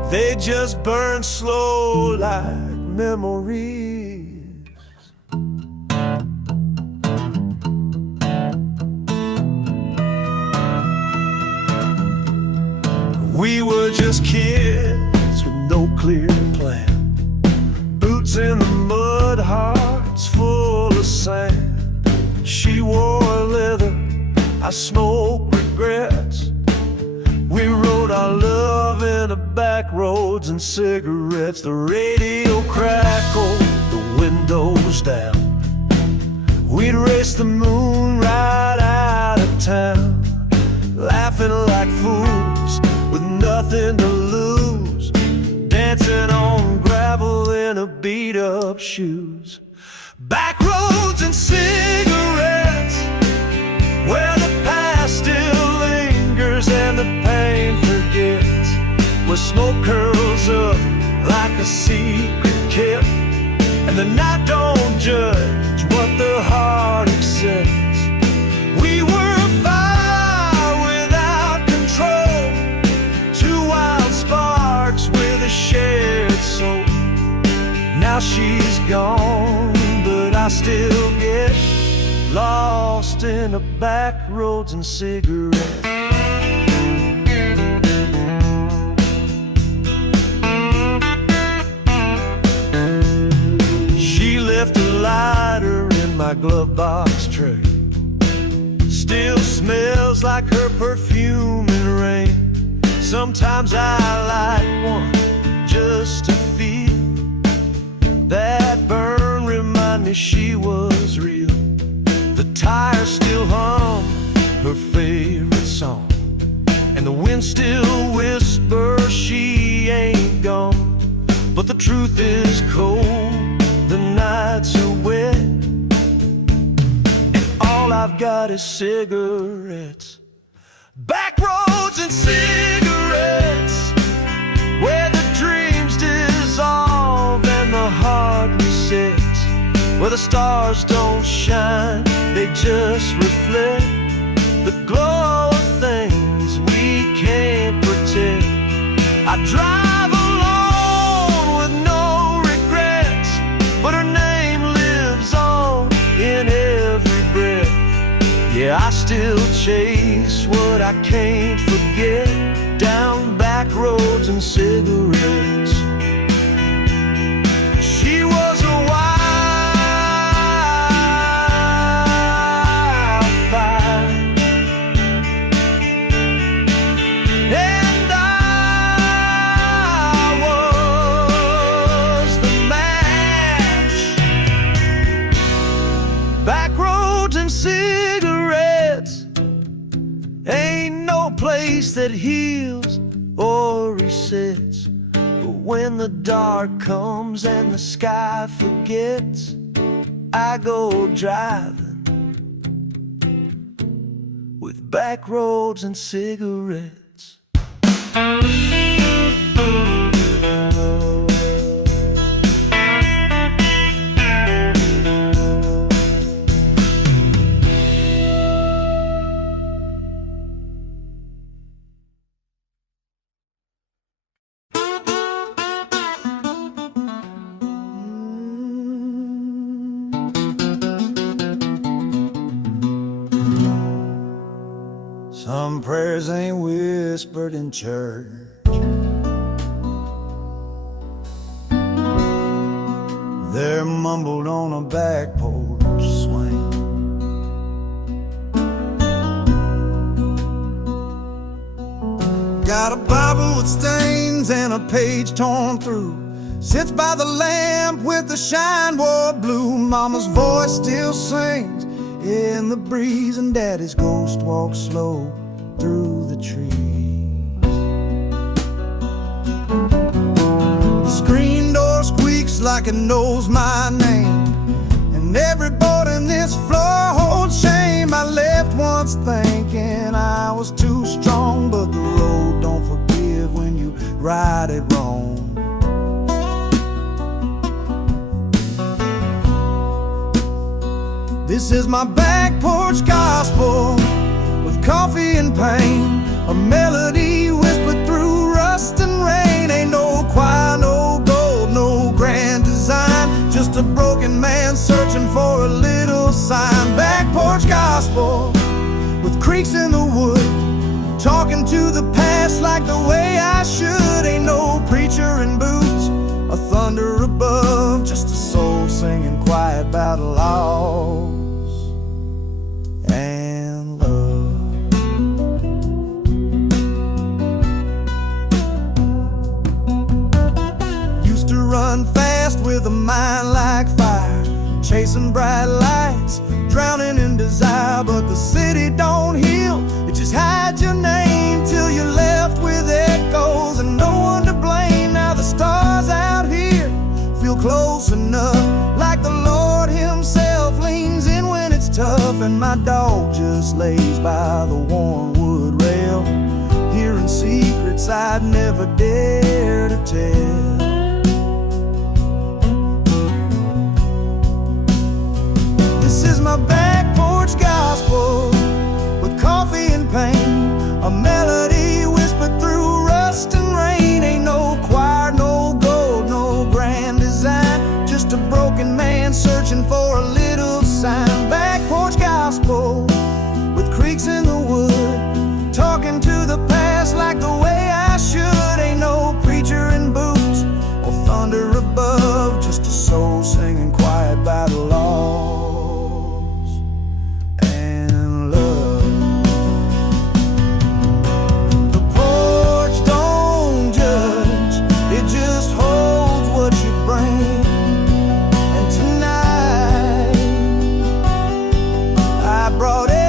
They just burn slow like memories. We were just kids with no clear plan. Boots in the mud, hearts full of sand. She wore leather, I smoked regrets. We wrote our love in the back roads and cigarettes. The radio crackled, the windows down. We'd race the moon right out of town, laughing like fools with nothing to lose, dancing on gravel in a beat-up shoes. Back roads and cigarettes, where the past still lingers and the where smoke curls up like a secret kept, and the night don't judge what the heart accepts. We were a fire without control, two wild sparks with a shared soul. Now she's gone, but I still get lost in the back roads and cigarettes. She left a lighter in my glove box tray. Still smells like her perfume and rain. Sometimes I light one just to feel that burn, remind me she was real. The tires still hum her favorite song, and the wind still whispers she ain't gone. But the truth is cold, the nights are wet, and all I've got is cigarettes. Back roads and cigarettes, where the dreams dissolve and the heart resets, where the stars don't shine, they just reflect the glow of things we can't protect. I drive alone with no regrets, but her name lives on in every breath. Yeah, I still chase what I can't forget, down back roads and cigarettes. She was a wildfire, and I was the match. Back roads and cigarettes ain't no place that heals or resets. But when the dark comes and the sky forgets, I go driving with back roads and cigarettes. Some prayers ain't whispered in church, they're mumbled on a back porch swing. Got a Bible with stains and a page torn through, sits by the lamp with the shine wore blue. Mama's voice still sings in the breeze, and Daddy's ghost walks slow through the trees. The screen door squeaks like it knows my name, and every board in this floor holds shame. I left once thinking I was too strong, but the road don't forgive when you ride it wrong. This is my back porch gospel, with coffee and pain, a melody whispered through rust and rain. Ain't no choir, no gold, no grand design, just a broken man searching for a little sign. Back porch gospel, with creaks in the wood, talking to the past like the way I should. Ain't no preacher in boots, a thunder above, just a soul singing quiet about loss and love. Used to run fast with a mind like fire, chasing bright lights, drowning in desire. But the city don't heal, it just hides your name till you're left with echoes and no one to blame. Now the stars out here feel close enough, like the Lord himself leans in when it's tough. And my dog just lays by the worn wood rail, hearing secrets secrets I'd never dare to tell. This is my back porch gospel, with coffee and pain, a melody whispered through rust and rain. Ain't no choir, no gold, no grand design, just a broken man searching for a little sign. Back porch gospel, with creeks in the wood, talking to the past like the way I should. Ain't no preacher in boots or thunder above, just a soul singing quiet by the laws and love. The porch don't judge, it just holds what you bring. And tonight I brought everything.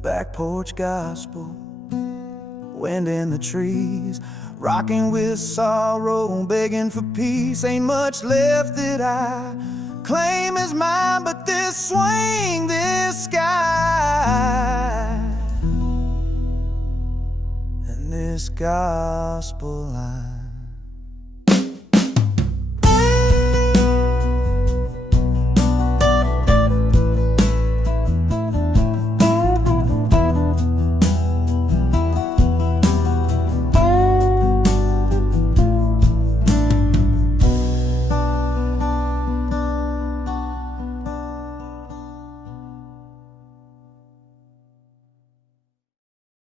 Back porch gospel, wind in the trees, rocking with sorrow, begging for peace. Ain't much left that I claim as mine, but this swing, this sky, and this gospel line.